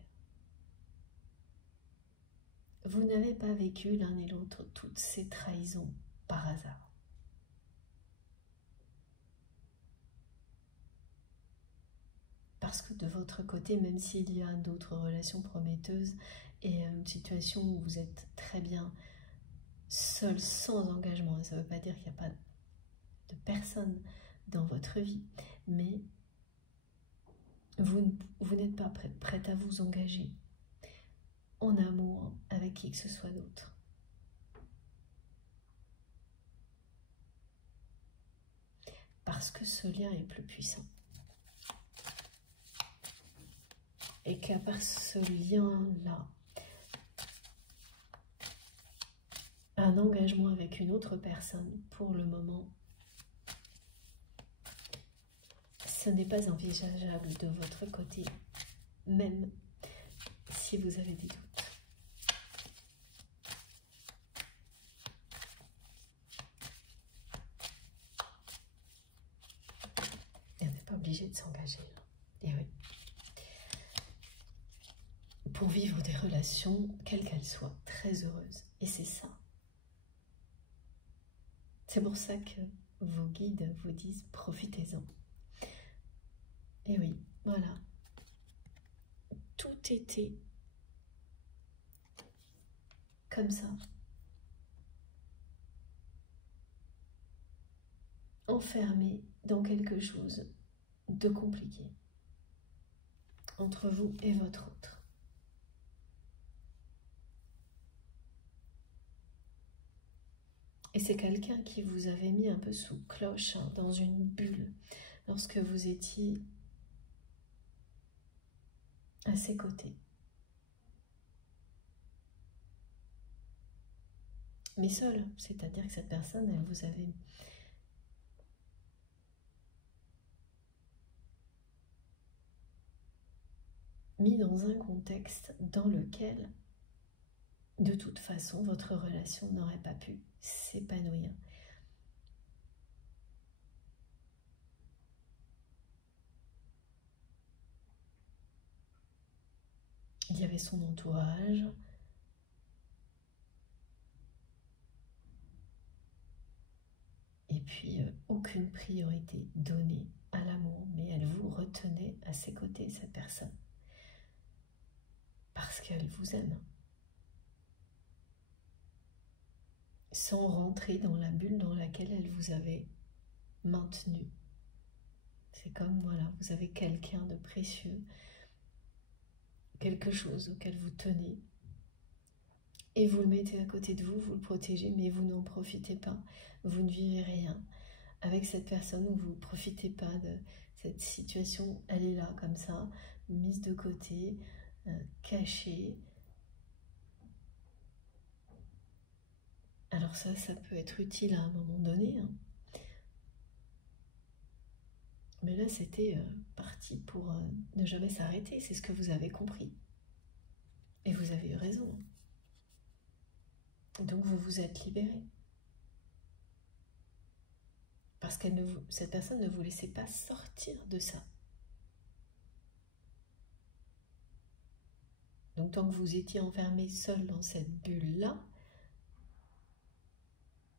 Vous n'avez pas vécu l'un et l'autre toutes ces trahisons par hasard. Parce que de votre côté, même s'il y a d'autres relations prometteuses et une situation où vous êtes très bien seul, sans engagement, ça ne veut pas dire qu'il n'y a pas de personne dans votre vie, mais vous n'êtes pas prête à vous engager en amour avec qui que ce soit d'autre. Parce que ce lien est plus puissant. Et qu'à part ce lien-là, un engagement avec une autre personne, pour le moment, ce n'est pas envisageable de votre côté, même si vous avez des doutes. Et on n'est pas obligé de s'engager. Et oui. Pour vivre des relations, quelles qu'elles soient, très heureuses. Et c'est ça. C'est pour ça que vos guides vous disent profitez-en. Et oui, voilà. Tout était comme ça. Enfermé dans quelque chose de compliqué entre vous et votre autre. Et c'est quelqu'un qui vous avait mis un peu sous cloche, hein, dans une bulle, lorsque vous étiez à ses côtés. Mais seul, c'est-à-dire que cette personne, elle vous avait mis dans un contexte dans lequel, de toute façon, votre relation n'aurait pas pu s'épanouir. Il y avait son entourage, et puis aucune priorité donnée à l'amour, mais elle vous retenait à ses côtés, cette personne, parce qu'elle vous aime. Sans rentrer dans la bulle dans laquelle elle vous avait maintenu. C'est comme, voilà, vous avez quelqu'un de précieux, quelque chose auquel vous tenez, et vous le mettez à côté de vous, vous le protégez, mais vous n'en profitez pas, vous ne vivez rien. Avec cette personne, vous ne profitez pas de cette situation, elle est là comme ça, mise de côté, cachée. Alors ça peut être utile à un moment donné, hein. Mais là, c'était parti pour ne jamais s'arrêter, c'est ce que vous avez compris. Et vous avez eu raison. Donc vous vous êtes libéré. Parce que cette personne ne vous laissait pas sortir de ça. Donc tant que vous étiez enfermé seul dans cette bulle-là,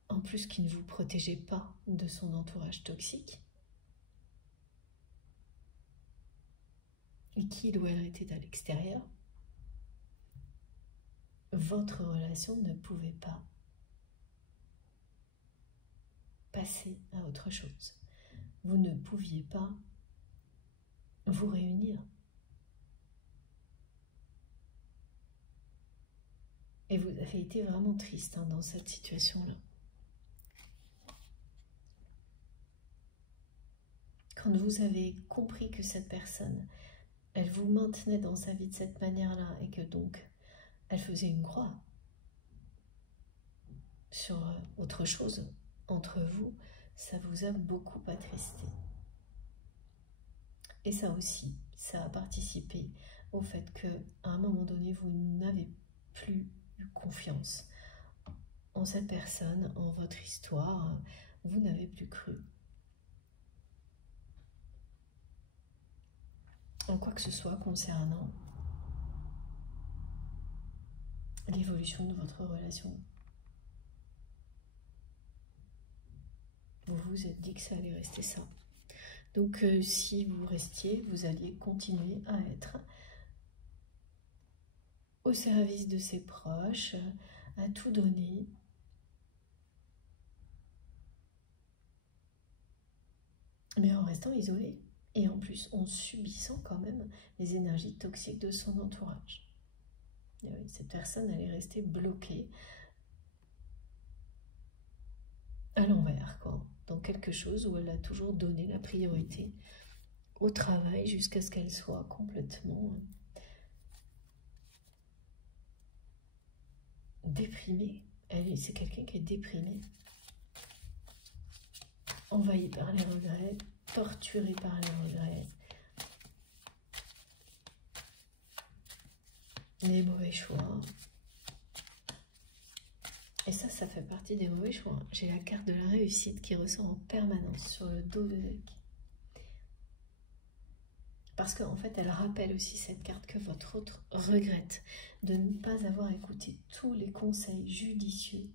en plus qui ne vous protégeait pas de son entourage toxique, et qu'il ou elle était à l'extérieur, votre relation ne pouvait pas passer à autre chose. Vous ne pouviez pas vous réunir. Et vous avez été vraiment triste, hein, dans cette situation-là. Quand vous avez compris que cette personne, elle vous maintenait dans sa vie de cette manière-là, et que donc, elle faisait une croix sur autre chose entre vous, ça vous a beaucoup attristé. Et ça aussi, ça a participé au fait qu'à un moment donné, vous n'avez plus eu confiance en cette personne, en votre histoire, vous n'avez plus cru en quoi que ce soit concernant l'évolution de votre relation. Vous vous êtes dit que ça allait rester ça. Donc si vous restiez, vous alliez continuer à être au service de ses proches, à tout donner. Mais en restant isolé. Et en plus, en subissant quand même les énergies toxiques de son entourage. Et oui, cette personne, elle est restée bloquée à l'envers, quoi, dans quelque chose où elle a toujours donné la priorité au travail jusqu'à ce qu'elle soit complètement déprimée. C'est quelqu'un qui est déprimé, envahi par les regrets, torturé par les regrets, les mauvais choix. Et ça fait partie des mauvais choix. J'ai la carte de la réussite qui ressort en permanence sur le dos de deck. Parce qu'en fait, elle rappelle aussi cette carte que votre autre regrette de ne pas avoir écouté tous les conseils judicieux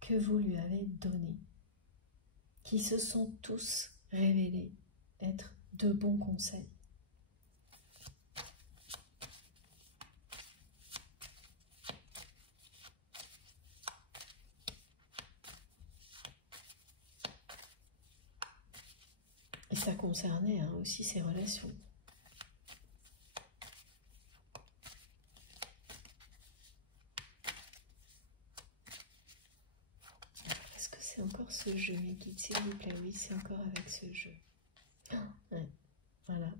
que vous lui avez donnés, qui se sont tous révélés être de bons conseils. Et ça concernait aussi ses relations. Est-ce que c'est encore ce jeu, mes guides, s'il vous plaît? Oui, c'est encore avec ce jeu. Ouais, voilà.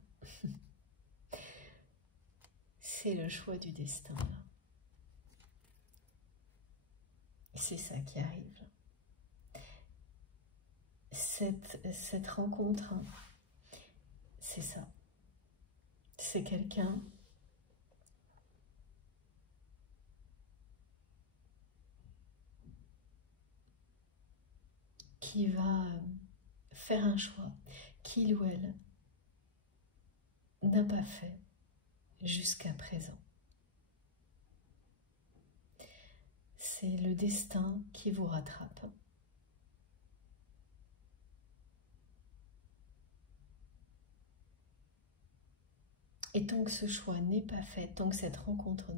C'est le choix du destin, là. C'est ça qui arrive. Cette rencontre, c'est ça. C'est quelqu'un qui va faire un choix qu'il ou elle n'a pas fait jusqu'à présent. C'est le destin qui vous rattrape. Et tant que ce choix n'est pas fait, tant que cette rencontre...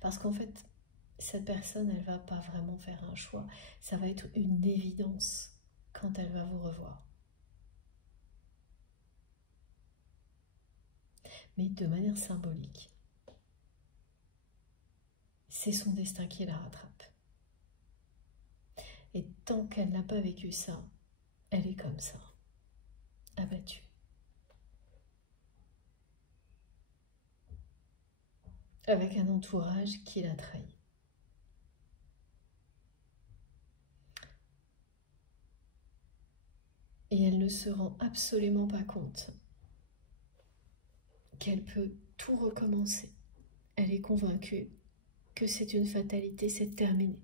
Parce qu'en fait, cette personne, elle ne va pas vraiment faire un choix. Ça va être une évidence quand elle va vous revoir. Mais de manière symbolique. C'est son destin qui la rattrape. Et tant qu'elle n'a pas vécu ça, elle est comme ça, abattue. Avec un entourage qui la trahit. Et elle ne se rend absolument pas compte qu'elle peut tout recommencer. Elle est convaincue que c'est une fatalité, c'est terminé.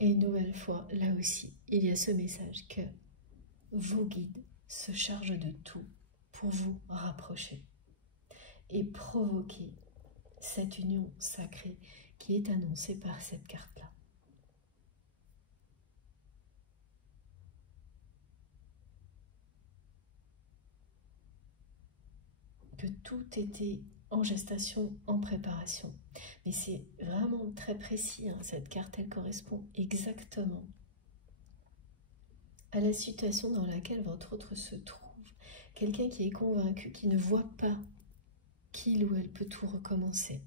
Et une nouvelle fois, là aussi, il y a ce message que vos guides se chargent de tout pour vous rapprocher et provoquer cette union sacrée qui est annoncée par cette carte-là. Que tout était en gestation, en préparation. Mais c'est vraiment très précis, cette carte, elle correspond exactement à la situation dans laquelle votre autre se trouve. Quelqu'un qui est convaincu, qui ne voit pas qu'il ou elle peut tout recommencer.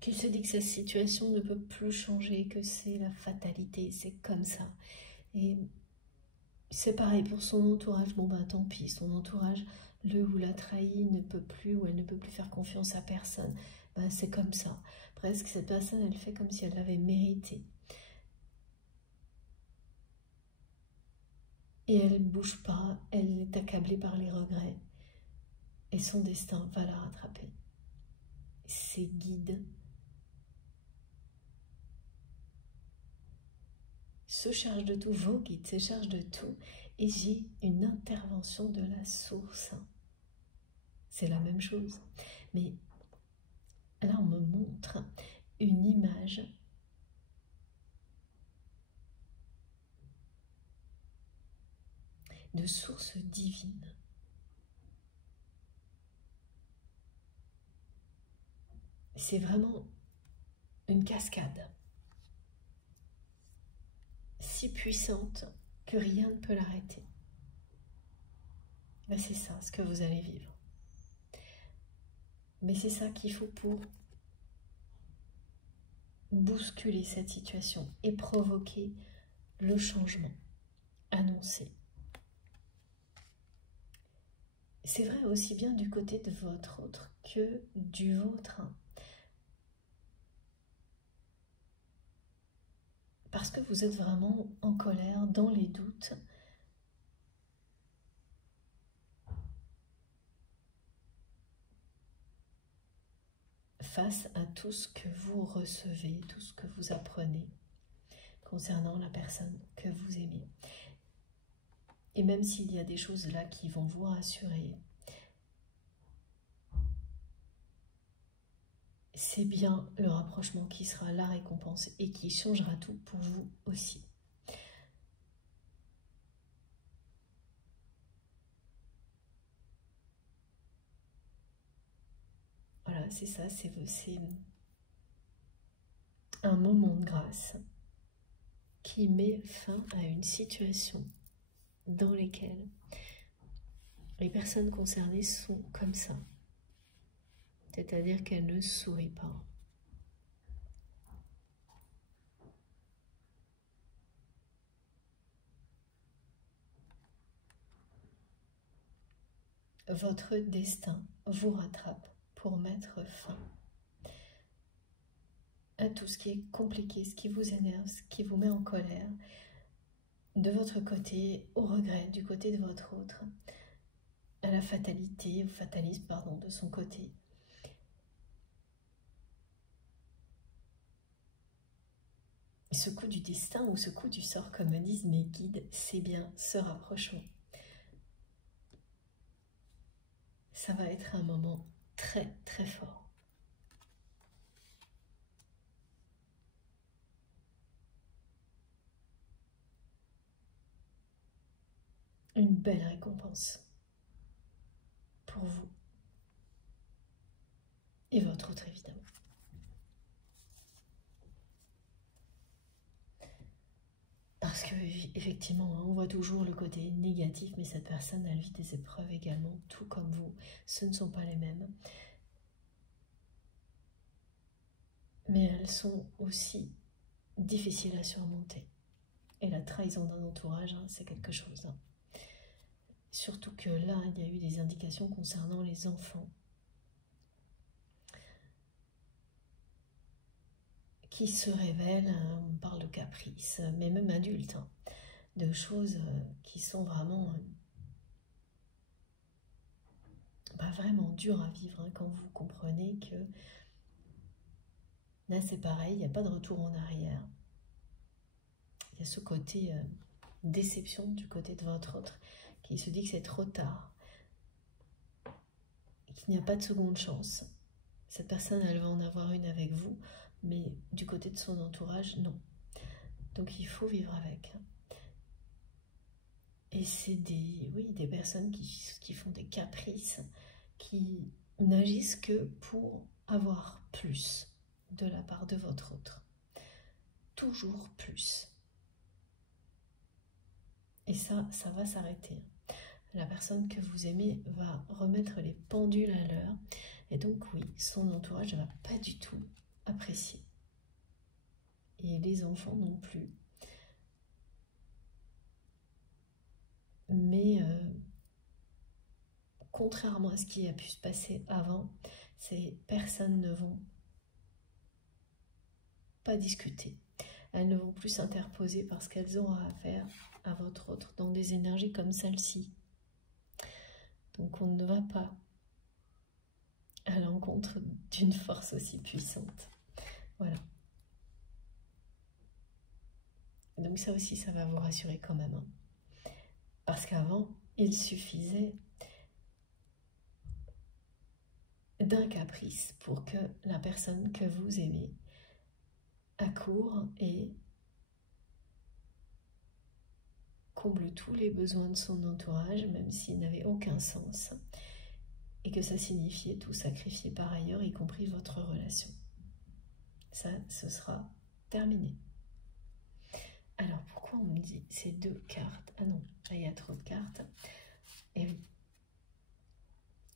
Qu'il se dit que sa situation ne peut plus changer, que c'est la fatalité, c'est comme ça. Et c'est pareil pour son entourage, bon ben tant pis, son entourage, le ou la trahi, ne peut plus, ou elle ne peut plus faire confiance à personne. Ben, c'est comme ça. Presque cette personne, elle fait comme si elle l'avait mérité. Et elle ne bouge pas, elle est accablée par les regrets. Et son destin va la rattraper. Ses guides se chargent de tout, vos guides se chargent de tout. Et j'ai une intervention de la source. C'est la même chose. Mais là, on me montre une image de source divine. C'est vraiment une cascade si puissante que rien ne peut l'arrêter. Ben c'est ça ce que vous allez vivre. Mais c'est ça qu'il faut pour bousculer cette situation et provoquer le changement annoncé. C'est vrai aussi bien du côté de votre autre que du vôtre. parce que vous êtes vraiment en colère, dans les doutes. Face à tout ce que vous recevez, tout ce que vous apprenez concernant la personne que vous aimez. Et même s'il y a des choses là qui vont vous rassurer, c'est bien le rapprochement qui sera la récompense et qui changera tout pour vous aussi. Voilà, c'est ça, c'est un moment de grâce qui met fin à une situation dans laquelle les personnes concernées sont comme ça. C'est-à-dire qu'elles ne sourient pas. Votre destin vous rattrape pour mettre fin à tout ce qui est compliqué, ce qui vous énerve, ce qui vous met en colère, de votre côté, au regret du côté de votre autre, à la fatalité, au fatalisme, pardon, de son côté. Ce coup du destin ou ce coup du sort, comme me disent mes guides, c'est bien ce rapprochement. Ça va être un moment très très fort. Une belle récompense pour vous et votre autre évidemment. Parce que effectivement, on voit toujours le côté négatif, mais cette personne, elle vit des épreuves également, tout comme vous. Ce ne sont pas les mêmes. Mais elles sont aussi difficiles à surmonter. Et la trahison d'un entourage, hein, c'est quelque chose. Hein. Surtout que là, il y a eu des indications concernant les enfants qui se révèlent, hein, on parle de caprices, mais même adultes, hein, de choses qui sont vraiment, vraiment dures à vivre, hein, quand vous comprenez que là c'est pareil, il n'y a pas de retour en arrière. Il y a ce côté déception du côté de votre autre qui se dit que c'est trop tard, qu'il n'y a pas de seconde chance. Cette personne, elle va en avoir une avec vous, mais du côté de son entourage, non. Donc il faut vivre avec. Et c'est des personnes qui font des caprices, qui n'agissent que pour avoir plus de la part de votre autre. Toujours plus. Et ça va s'arrêter. La personne que vous aimez va remettre les pendules à l'heure. Et donc oui, son entourage ne va pas du tout apprécier. Et les enfants non plus. Mais contrairement à ce qui a pu se passer avant, ces personnes ne vont pas discuter. Elles ne vont plus s'interposer parce qu'elles auront affaire à votre autre dans des énergies comme celle-ci. Donc on ne va pas à l'encontre d'une force aussi puissante. Voilà. Donc ça aussi, ça va vous rassurer quand même. Hein. Parce qu'avant, il suffisait d'un caprice pour que la personne que vous aimez accourt et comble tous les besoins de son entourage, même s'ils n'avaient aucun sens, et que ça signifiait tout sacrifier par ailleurs, y compris votre relation. Ça, ce sera terminé. Alors, pourquoi on me dit ces deux cartes? Ah non, là, il y a trop de cartes. Et oui,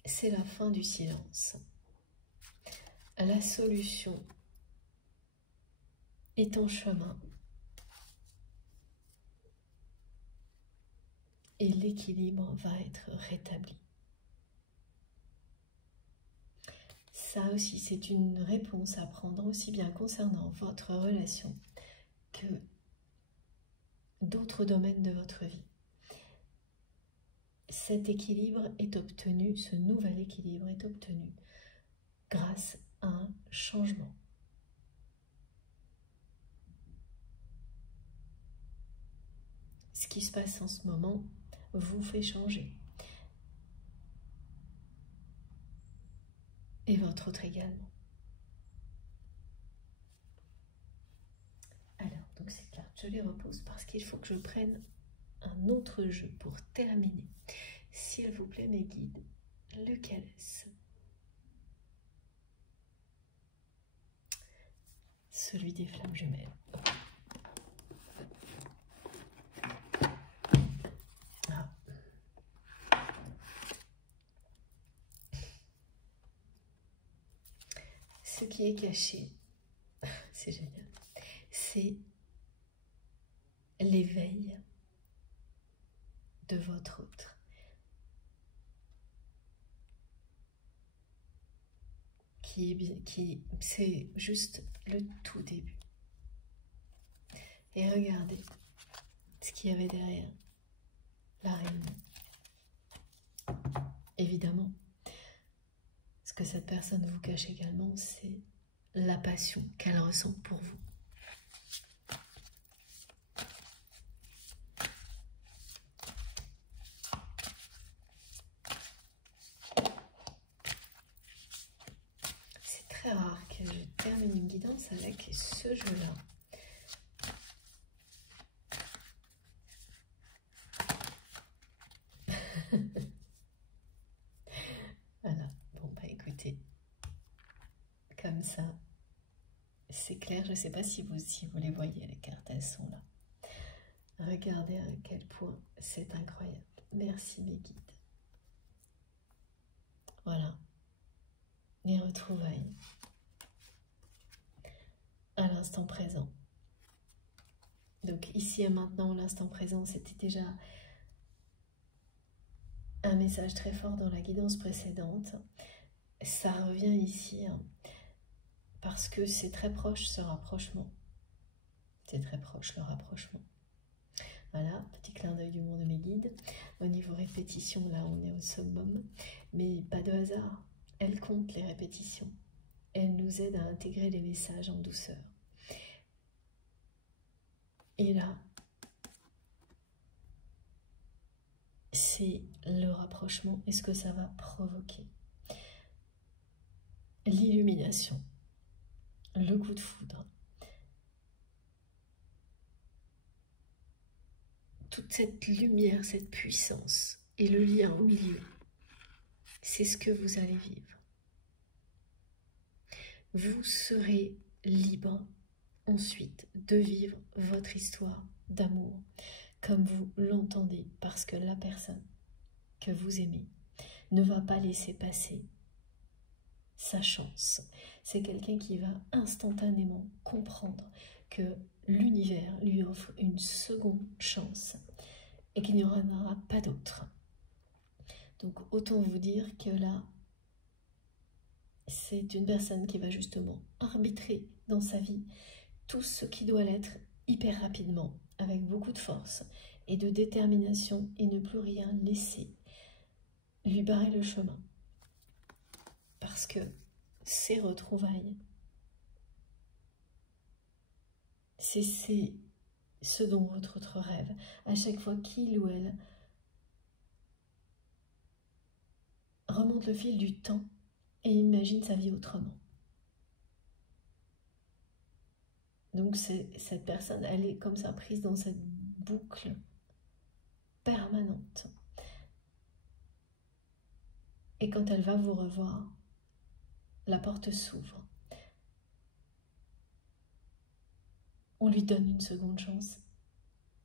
c'est la fin du silence. La solution est en chemin. Et l'équilibre va être rétabli. Ça aussi, c'est une réponse à prendre aussi bien concernant votre relation que d'autres domaines de votre vie. Cet équilibre est obtenu, ce nouvel équilibre est obtenu grâce à un changement. Ce qui se passe en ce moment vous fait changer. Et votre autre également. Alors, donc ces cartes, je les repose parce qu'il faut que je prenne un autre jeu pour terminer. S'il vous plaît, mes guides, lequel est-ce? Celui des flammes jumelles. Ah. Ce qui est caché, c'est génial, c'est l'éveil de votre autre. C'est juste le tout début. Et regardez ce qu'il y avait derrière la reine. Évidemment, ce que cette personne vous cache également, c'est la passion qu'elle ressent pour vous. C'est très rare que je termine une guidance avec ce jeu-là. Voilà, bon bah écoutez, comme ça, c'est clair. Je ne sais pas si vous les voyez, les cartes, elles sont là. Regardez à quel point c'est incroyable. Merci mes guides. Voilà, les retrouvailles à l'instant présent. Donc ici et maintenant, l'instant présent, c'était déjà un message très fort dans la guidance précédente. Ça revient ici, hein, parce que c'est très proche ce rapprochement. C'est très proche le rapprochement. Voilà, petit clin d'œil du monde de mes guides. Au niveau répétition, là, on est au summum. Mais pas de hasard. Elles comptent les répétitions. Elles nous aident à intégrer les messages en douceur. Et là, c'est le rapprochement et ce que ça va provoquer. L'illumination, le coup de foudre. Toute cette lumière, cette puissance et le lien au milieu, c'est ce que vous allez vivre. Vous serez libre ensuite de vivre votre histoire d'amour comme vous l'entendez, parce que la personne que vous aimez ne va pas laisser passer sa chance. C'est quelqu'un qui va instantanément comprendre que l'univers lui offre une seconde chance et qu'il n'y en aura pas d'autre. Donc autant vous dire que là, c'est une personne qui va justement arbitrer dans sa vie tout ce qui doit l'être hyper rapidement, avec beaucoup de force et de détermination, et ne plus rien laisser lui barrer le chemin. Parce que ces retrouvailles, c'est ce dont votre autre rêve. À chaque fois qu'il ou elle remonte le fil du temps et imagine sa vie autrement. Donc cette personne, elle est comme ça prise dans cette boucle permanente. Et quand elle va vous revoir, la porte s'ouvre. On lui donne une seconde chance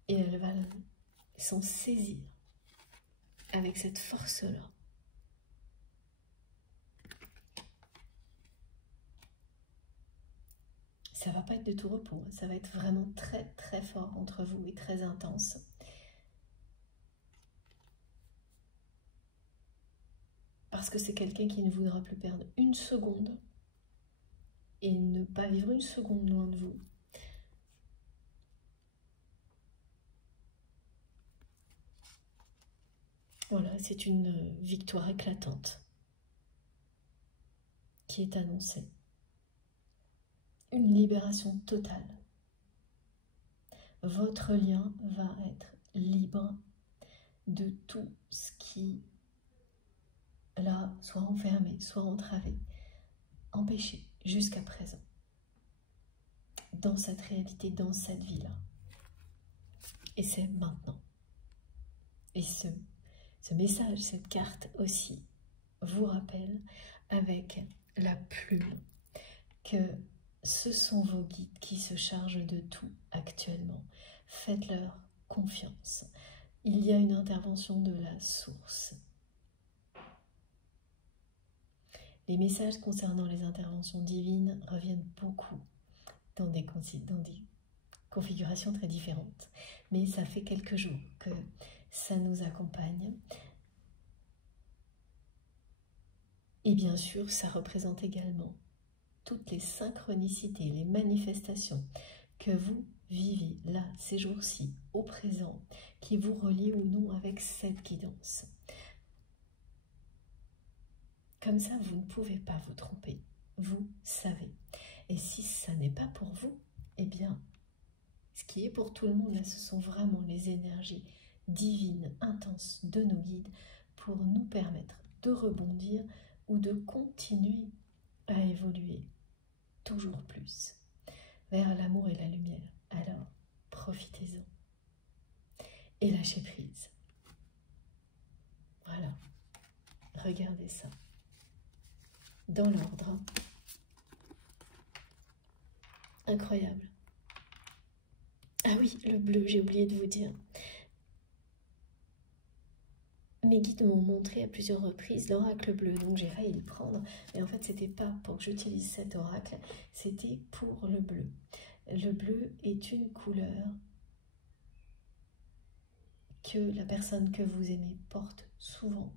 et elle va s'en saisir avec cette force-là. Ça va pas être de tout repos, ça va être vraiment très très fort entre vous et très intense. Parce que c'est quelqu'un qui ne voudra plus perdre une seconde et ne pas vivre une seconde loin de vous. Voilà, c'est une victoire éclatante qui est annoncée. Une libération totale. Votre lien va être libre de tout ce qui, là, soit enfermé, soit entravé, empêché jusqu'à présent, dans cette réalité, dans cette vie-là. Et c'est maintenant. Et ce message, cette carte aussi, vous rappelle avec la plume que ce sont vos guides qui se chargent de tout actuellement. Faites-leur confiance. Il y a une intervention de la source. Les messages concernant les interventions divines reviennent beaucoup dans des configurations très différentes. Mais ça fait quelques jours que ça nous accompagne. Et bien sûr, ça représente également toutes les synchronicités, les manifestations que vous vivez là, ces jours-ci, au présent, qui vous relient ou non avec cette guidance. Comme ça, vous ne pouvez pas vous tromper. Vous savez. Et si ça n'est pas pour vous, eh bien, ce qui est pour tout le monde, là, ce sont vraiment les énergies divines, intenses de nos guides pour nous permettre de rebondir ou de continuer à évoluer toujours plus vers l'amour et la lumière. Alors, profitez-en et lâchez prise. Voilà, regardez ça. Dans l'ordre. Incroyable. Ah oui, le bleu, j'ai oublié de vous dire. Mes guides m'ont montré à plusieurs reprises l'oracle bleu, donc j'ai failli le prendre, mais en fait c'était pas pour que j'utilise cet oracle, c'était pour le bleu. Le bleu est une couleur que la personne que vous aimez porte souvent.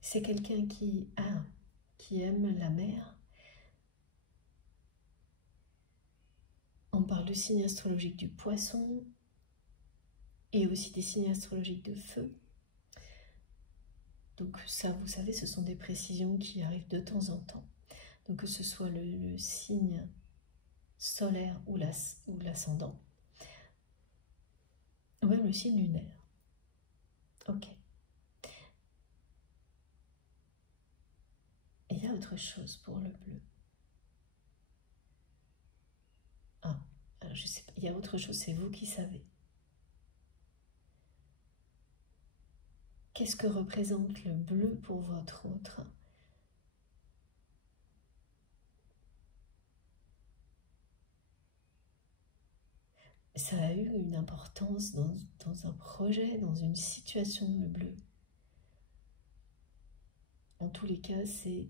C'est quelqu'un qui aime la mer. On parle du signe astrologique du poisson et aussi des signes astrologiques de feu. Donc ça, vous savez, ce sont des précisions qui arrivent de temps en temps. Donc que ce soit le signe solaire ou l'ascendant, ou même le signe lunaire. Ok. Et il y a autre chose pour le bleu. Ah, alors je sais pas, il y a autre chose, c'est vous qui savez. Qu'est-ce que représente le bleu pour votre autre? Ça a eu une importance dans un projet, dans une situation, le bleu. En tous les cas, c'est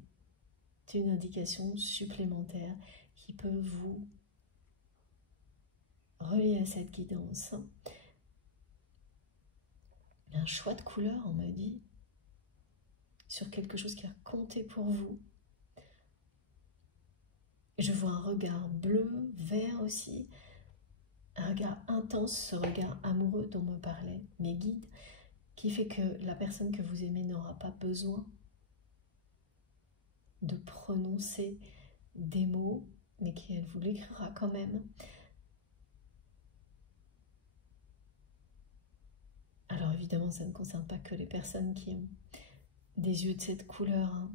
une indication supplémentaire qui peut vous relier à cette guidance. Un choix de couleur, on m'a dit, sur quelque chose qui a compté pour vous. Je vois un regard bleu, vert aussi, un regard intense, ce regard amoureux dont me parlaient mes guides, qui fait que la personne que vous aimez n'aura pas besoin de prononcer des mots, mais qu'elle vous l'écrira quand même. Alors évidemment, ça ne concerne pas que les personnes qui ont des yeux de cette couleur. Hein.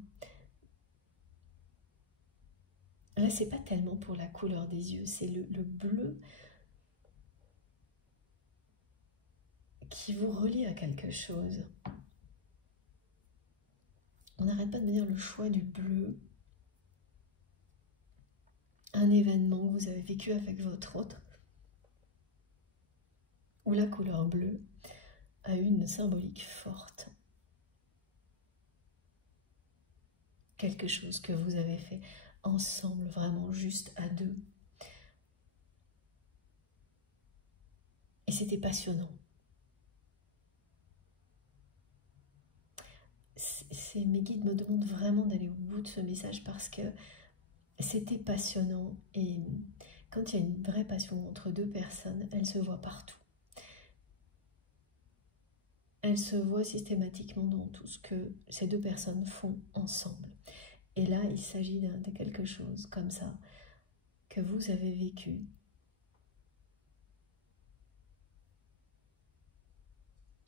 Là, c'est pas tellement pour la couleur des yeux, c'est le bleu qui vous relie à quelque chose. On n'arrête pas de me dire le choix du bleu. Un événement que vous avez vécu avec votre autre, où la couleur bleue a une symbolique forte. Quelque chose que vous avez fait ensemble, vraiment juste à deux. Et c'était passionnant. Mes guides me demandent vraiment d'aller au bout de ce message parce que c'était passionnant et Quand il y a une vraie passion entre deux personnes, elle se voit partout. Elle se voit systématiquement dans tout ce que ces deux personnes font ensemble. Et là, il s'agit de quelque chose comme ça, que vous avez vécu.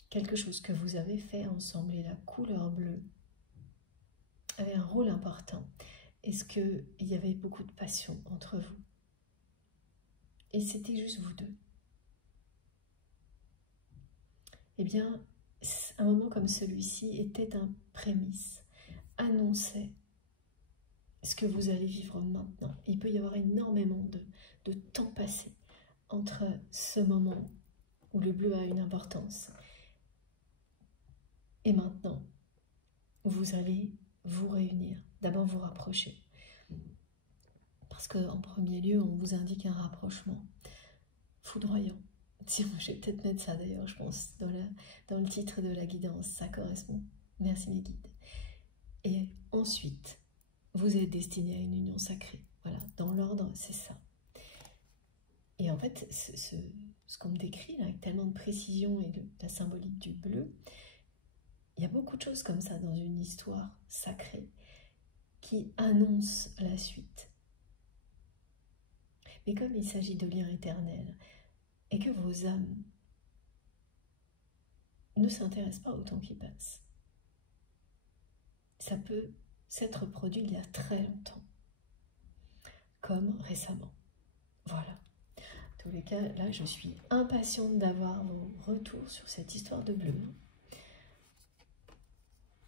Quelque chose que vous avez fait ensemble, et la couleur bleue avait un rôle important. Est-ce qu'il y avait beaucoup de passion entre vous? Et c'était juste vous deux. Eh bien, un moment comme celui-ci était un prémisse, annonçait ce que vous allez vivre maintenant. Il peut y avoir énormément de temps passé entre ce moment où le bleu a une importance et maintenant, vous allez vous réunir, d'abord vous rapprocher. Parce qu'en premier lieu, on vous indique un rapprochement foudroyant. Tiens, je vais peut-être mettre ça d'ailleurs, je pense, dans le titre de la guidance, ça correspond. Merci mes guides. Et ensuite, vous êtes destiné à une union sacrée. Voilà, dans l'ordre, c'est ça. Et en fait, ce qu'on me décrit là, avec tellement de précision et la symbolique du bleu, il y a beaucoup de choses comme ça dans une histoire sacrée qui annonce la suite. Mais comme il s'agit de liens éternels et que vos âmes ne s'intéressent pas au temps qui passe, ça peut s'être produit il y a très longtemps, comme récemment. Voilà. En tous les cas, là, je suis impatiente d'avoir vos retours sur cette histoire de bleu.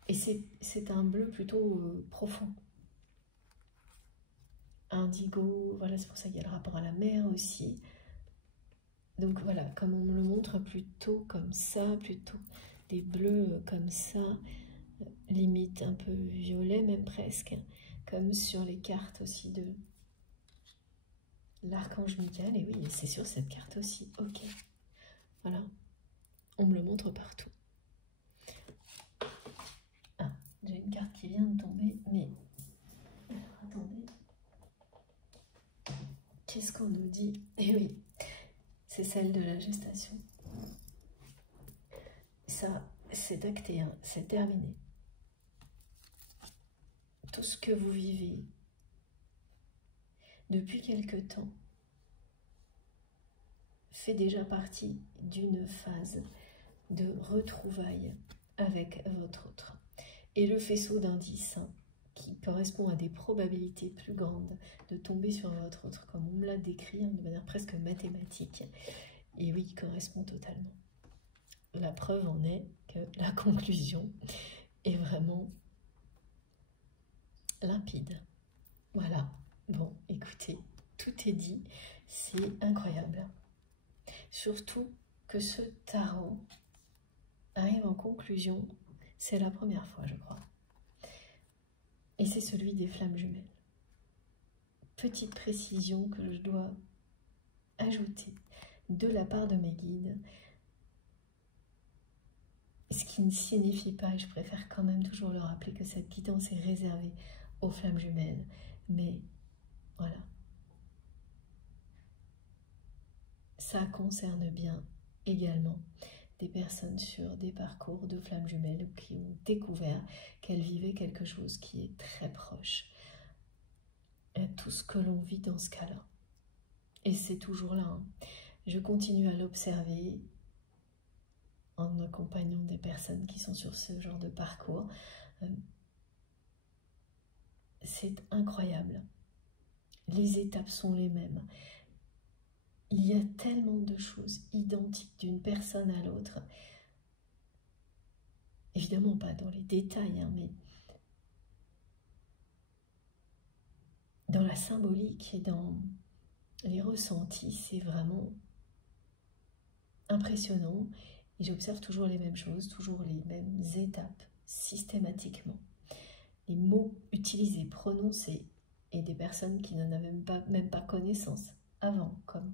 Et c'est un bleu plutôt profond. Indigo, voilà, c'est pour ça qu'il y a le rapport à la mer aussi. Donc voilà, comme on me le montre plutôt comme ça, plutôt des bleus comme ça, limite un peu violet même presque, comme sur les cartes aussi de l'archange Michael. Et oui, c'est sur cette carte aussi, ok. Voilà, on me le montre partout. Ah, j'ai une carte qui vient de tomber, mais alors, attendez. Qu'est-ce qu'on nous dit? Eh oui, c'est celle de la gestation. Ça, c'est acté, hein, c'est terminé. Tout ce que vous vivez depuis quelque temps fait déjà partie d'une phase de retrouvailles avec votre autre. Et le faisceau d'indices qui correspond à des probabilités plus grandes de tomber sur votre autre, comme on me l'a décrit de manière presque mathématique. Et oui, il correspond totalement. La preuve en est que la conclusion est vraiment limpide. Voilà. Bon, écoutez, tout est dit. C'est incroyable. Surtout que ce tarot arrive en conclusion, c'est la première fois, je crois. Et c'est celui des flammes jumelles. Petite précision que je dois ajouter de la part de mes guides, ce qui ne signifie pas, et je préfère quand même toujours le rappeler, que cette guidance est réservée aux flammes jumelles. Mais voilà, ça concerne bien également des personnes sur des parcours de flammes jumelles qui ont découvert qu'elles vivaient quelque chose qui est très proche à tout ce que l'on vit dans ce cas-là. Et c'est toujours là. Hein. Je continue à l'observer en accompagnant des personnes qui sont sur ce genre de parcours. C'est incroyable. Les étapes sont les mêmes. Il y a tellement de choses identiques d'une personne à l'autre. Évidemment pas dans les détails, hein, mais dans la symbolique et dans les ressentis, c'est vraiment impressionnant. Et j'observe toujours les mêmes choses, toujours les mêmes étapes, systématiquement. Les mots utilisés, prononcés, et des personnes qui n'en avaient même pas connaissance avant, comme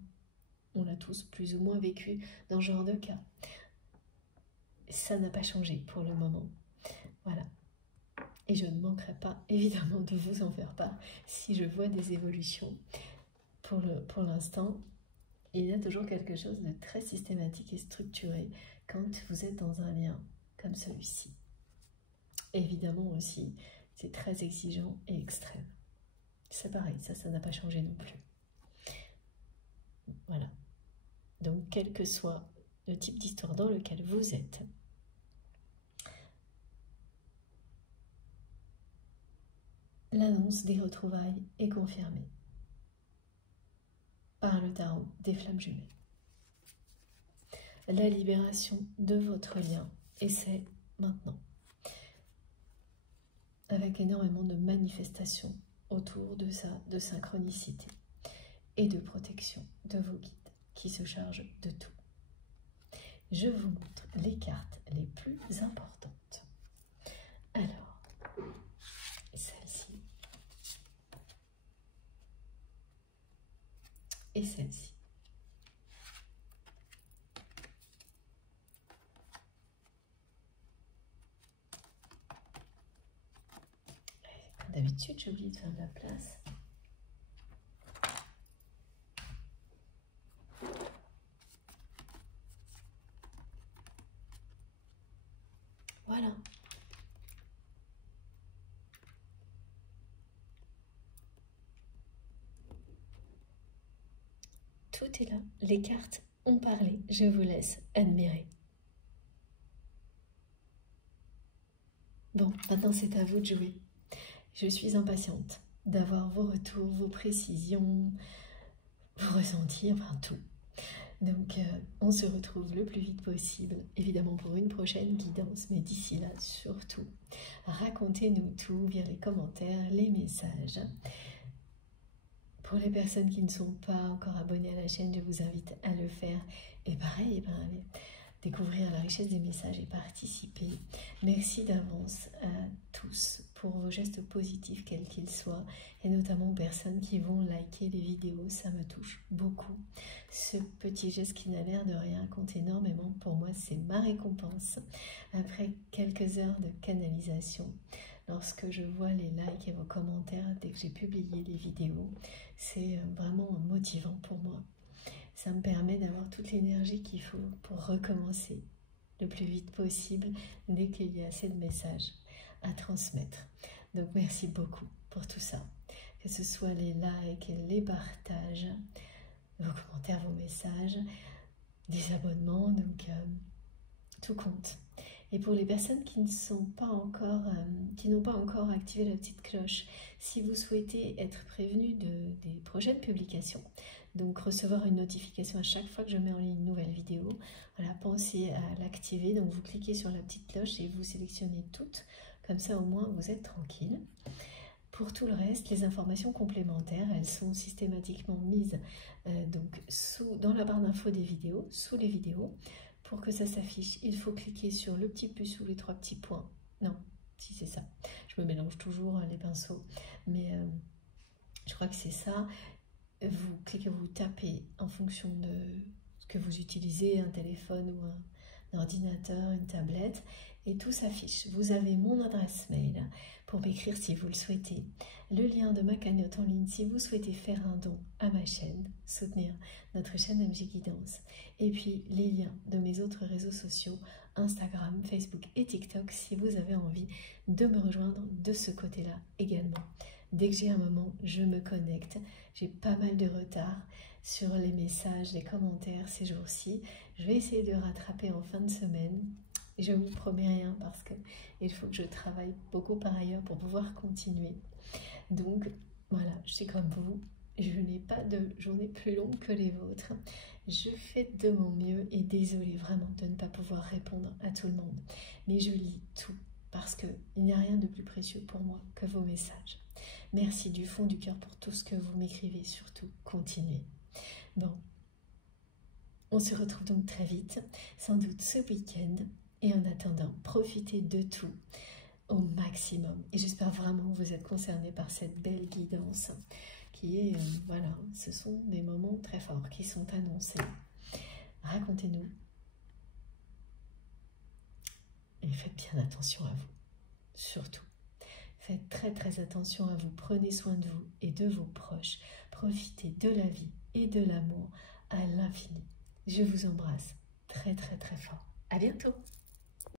on l'a tous plus ou moins vécu dans ce genre de cas. Ça n'a pas changé pour le moment. Voilà. Et je ne manquerai pas, évidemment, de vous en faire part si je vois des évolutions. pour l'instant, il y a toujours quelque chose de très systématique et structuré quand vous êtes dans un lien comme celui-ci. Évidemment aussi, c'est très exigeant et extrême. C'est pareil, ça n'a pas changé non plus. Voilà. Donc, quel que soit le type d'histoire dans lequel vous êtes, l'annonce des retrouvailles est confirmée par le tarot des flammes jumelles. La libération de votre lien, et c'est maintenant. Avec énormément de manifestations autour de ça, de synchronicité et de protection de vos guides qui se chargent de tout. Je vous montre les cartes les plus importantes. Alors, celle-ci et celle-ci. D'habitude, j'oublie de faire de la place. Voilà. Tout est là. Les cartes ont parlé. Je vous laisse admirer. Bon, maintenant c'est à vous de jouer. Je suis impatiente d'avoir vos retours, vos précisions, vos ressentis, enfin tout. Donc, on se retrouve le plus vite possible, évidemment pour une prochaine guidance, mais d'ici là, surtout, racontez-nous tout via les commentaires, les messages. Pour les personnes qui ne sont pas encore abonnées à la chaîne, je vous invite à le faire. Et pareil, découvrir la richesse des messages et participer. Merci d'avance à tous pour vos gestes positifs, quels qu'ils soient, et notamment aux personnes qui vont liker les vidéos, ça me touche beaucoup. Ce petit geste qui n'a l'air de rien compte énormément. Pour moi, c'est ma récompense. Après quelques heures de canalisation, lorsque je vois les likes et vos commentaires dès que j'ai publié les vidéos, c'est vraiment motivant pour moi. Ça me permet d'avoir toute l'énergie qu'il faut pour recommencer le plus vite possible dès qu'il y a assez de messages à transmettre. Donc merci beaucoup pour tout ça. Que ce soit les likes, les partages, vos commentaires, vos messages, des abonnements, donc tout compte. Et pour les personnes qui n'ont pas encore activé la petite cloche, si vous souhaitez être prévenu des prochaines publications, donc recevoir une notification à chaque fois que je mets en ligne une nouvelle vidéo, voilà, pensez à l'activer. Donc vous cliquez sur la petite cloche et vous sélectionnez toutes, comme ça au moins vous êtes tranquille. Pour tout le reste, les informations complémentaires, elles sont systématiquement mises dans la barre d'infos des vidéos, sous les vidéos. Pour que ça s'affiche, il faut cliquer sur le petit plus ou les trois petits points. Non, si c'est ça. Je me mélange toujours les pinceaux, mais je crois que c'est ça. Vous cliquez, vous tapez en fonction de ce que vous utilisez, un téléphone ou un ordinateur, une tablette, et tout s'affiche. Vous avez mon adresse mail pour m'écrire si vous le souhaitez, le lien de ma cagnotte en ligne si vous souhaitez faire un don à ma chaîne, soutenir notre chaîne MJ Guidance, et puis les liens de mes autres réseaux sociaux, Instagram, Facebook et TikTok si vous avez envie de me rejoindre de ce côté-là également. Dès que j'ai un moment, je me connecte. J'ai pas mal de retard sur les messages, les commentaires ces jours-ci. Je vais essayer de rattraper en fin de semaine. Je ne vous promets rien parce qu'il faut que je travaille beaucoup par ailleurs pour pouvoir continuer. Donc voilà, je suis comme vous. Je n'ai pas de journée plus longue que les vôtres. Je fais de mon mieux et désolée vraiment de ne pas pouvoir répondre à tout le monde. Mais je lis tout parce qu'il n'y a rien de plus précieux pour moi que vos messages. Merci du fond du cœur pour tout ce que vous m'écrivez, surtout continuez. Bon, on se retrouve donc très vite, sans doute ce week-end, et en attendant, profitez de tout au maximum. Et j'espère vraiment que vous êtes concernés par cette belle guidance qui est, voilà, ce sont des moments très forts qui sont annoncés. Racontez-nous et faites bien attention à vous, surtout. Faites très très attention à vous, prenez soin de vous et de vos proches. Profitez de la vie et de l'amour à l'infini. Je vous embrasse très très très fort. À bientôt.